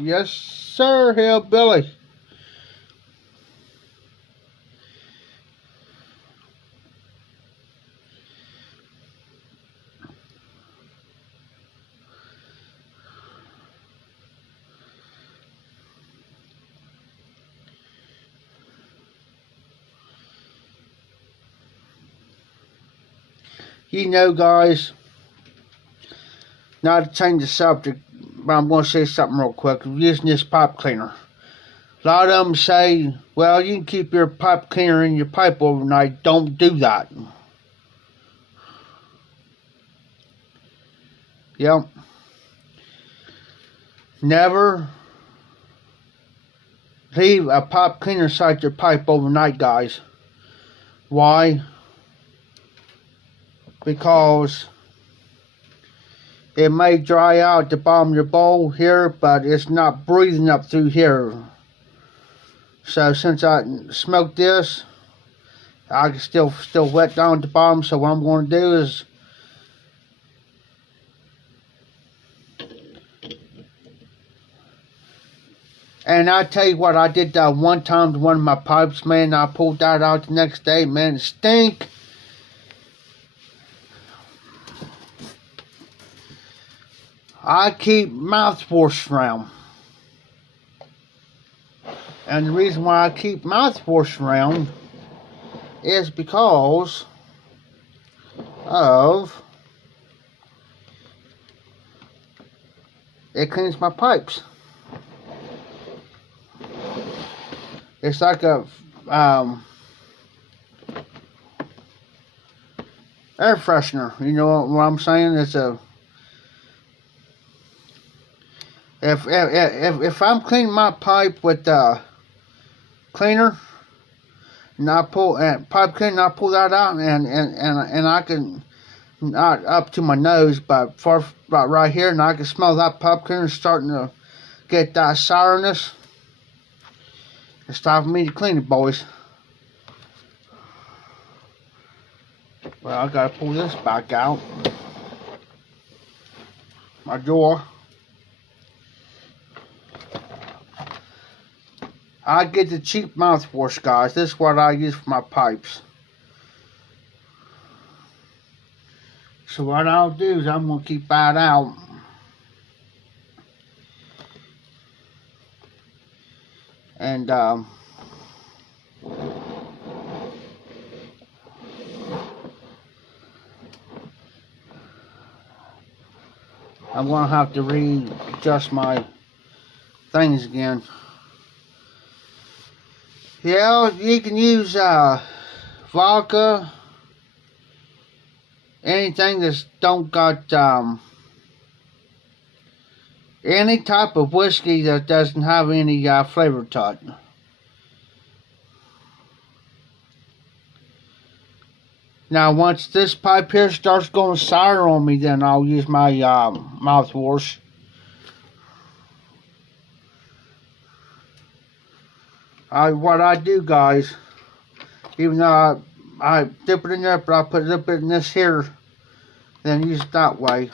Yes, sir, hillbilly. You know, guys, not to change the subject, but I'm going to say something real quick. Using this pipe cleaner. A lot of them say, well, you can keep your pipe cleaner in your pipe overnight. Don't do that. Yep. Never leave a pipe cleaner inside your pipe overnight, guys. Why? Because it may dry out the bottom of your bowl here, but it's not breathing up through here. So since I smoked this, I can still wet down at the bottom. So what I'm going to do is and I tell you what, I did that one time to one of my pipes, man. I pulled that out the next day, man. It stink. I keep mouthwash around. And the reason why I keep mouthwash around is because of it cleans my pipes. It's like a air freshener. You know what I'm saying? It's a if I'm cleaning my pipe with cleaner, and I pull pipe cleaner, and I pull that out, and I can not up to my nose, but far about right here, and I can smell that pipe cleaner starting to get that sourness. It's time for me to clean it, boys. Well, I gotta pull this back out. My drawer. I get the cheap mouthwash, guys. This is what I use for my pipes. So what I'll do is I'm gonna keep that out. And I'm gonna have to readjust my things again. Yeah, you can use vodka, anything that don't got any type of whiskey that doesn't have any flavor to it. Now, once this pipe here starts going sour on me, then I'll use my mouthwash. What I do, guys, even though I dip it in there, but I put a little bit in this here, then use it that way.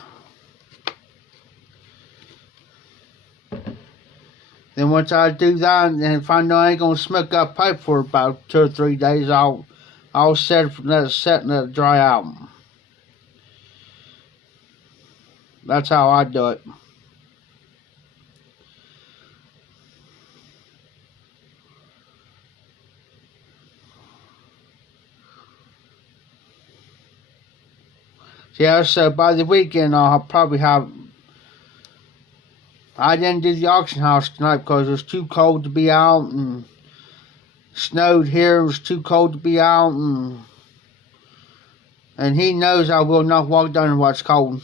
Then once I do that, and if I know I ain't gonna smoke that pipe for about 2 or 3 days, I'll set it, let it set and let it dry out. That's how I do it. Yeah, so by the weekend I'll probably have. I didn't do the auction house tonight because it was too cold to be out, and snowed here. It was too cold to be out, and he knows I will not walk down in what's cold.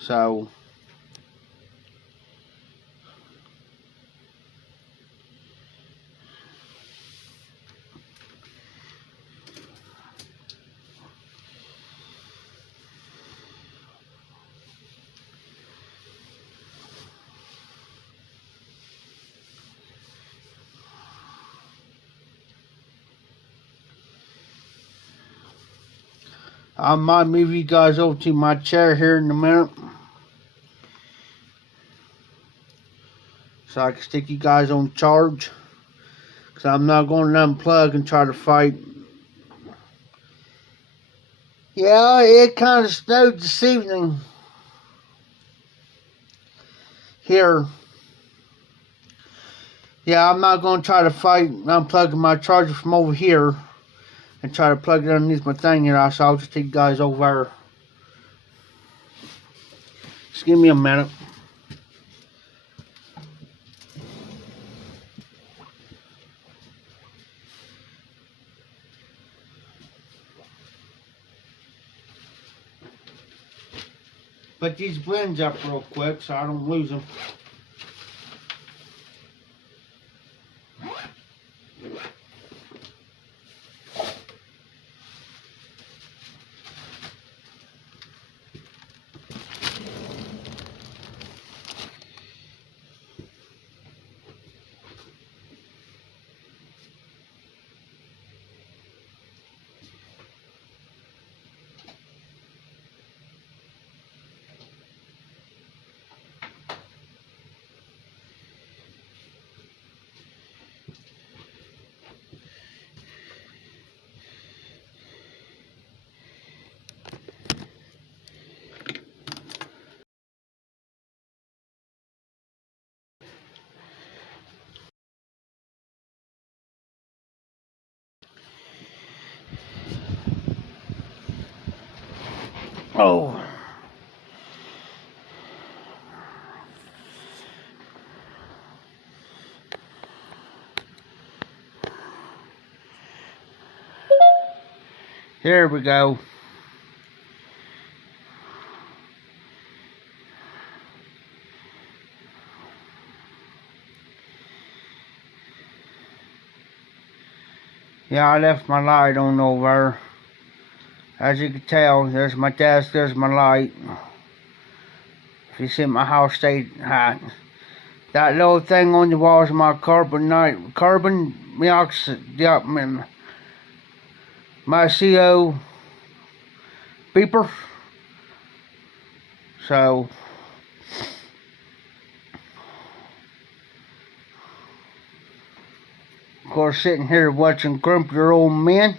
So I might move you guys over to my chair here in a minute, so I can stick you guys on charge, because I'm not going to unplug and try to fight. Yeah, it kind of snowed this evening here. Yeah, I'm not going to try to fight unplugging my charger from over here and try to plug it underneath my thing here, so I'll just take you guys over there. Just give me a minute. Put these blends up real quick so I don't lose them. Oh. Here we go. Yeah, I left my light on over. As you can tell, there's my desk, there's my light. If you see my house stayed hot. That little thing on the wall is my carbon monoxide, yeah, my CO beeper. So of course, sitting here watching grumpier old men.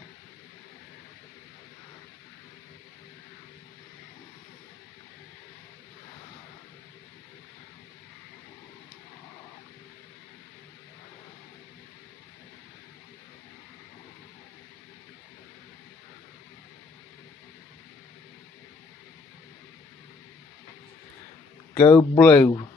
Go blue.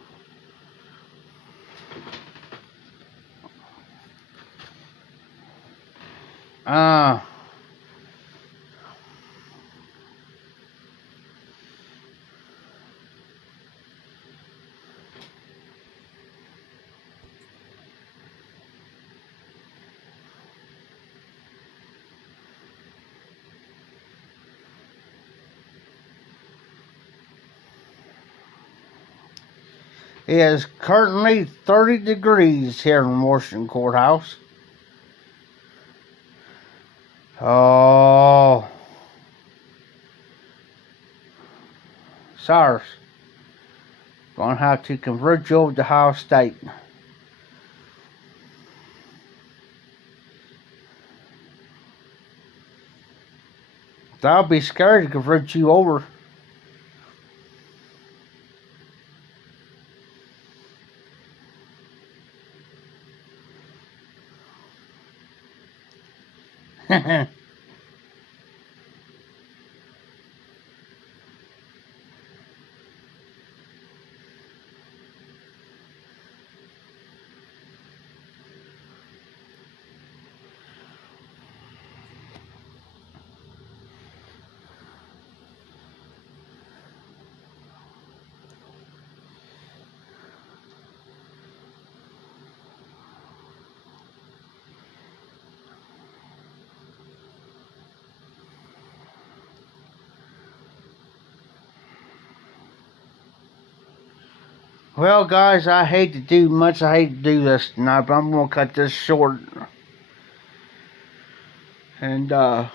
It is currently 30 degrees here in Washington Courthouse. Oh, sirs, gonna have to convert you over to Ohio State. I'll be scared to convert you over. Well, guys, I hate to do much. I hate to do this tonight, but I'm gonna cut this short. And I'm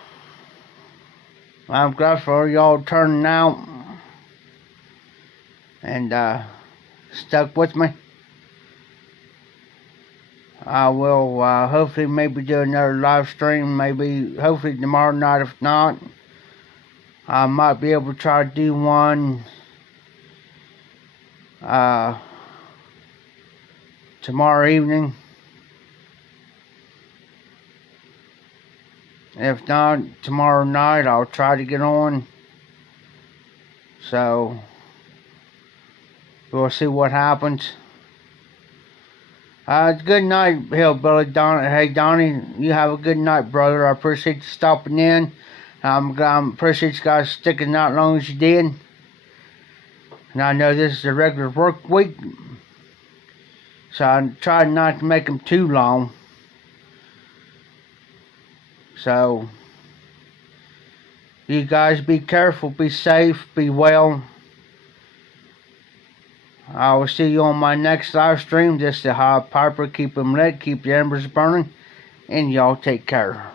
glad for y'all turning out and stuck with me. I will hopefully maybe do another live stream, hopefully tomorrow night. If not, I might be able to try to do one tomorrow evening. If not, tomorrow night I'll try to get on. So we'll see what happens. Good night, Hillbilly Donnie. Hey, Donnie, you have a good night, brother. I appreciate you stopping in. I appreciate you guys sticking out as long as you did. And I know this is a regular work week, so I tried not to make them too long. So, you guys be careful, be safe, be well. I will see you on my next live stream. This is the High Piper. Keep them lit, keep the embers burning, and y'all take care.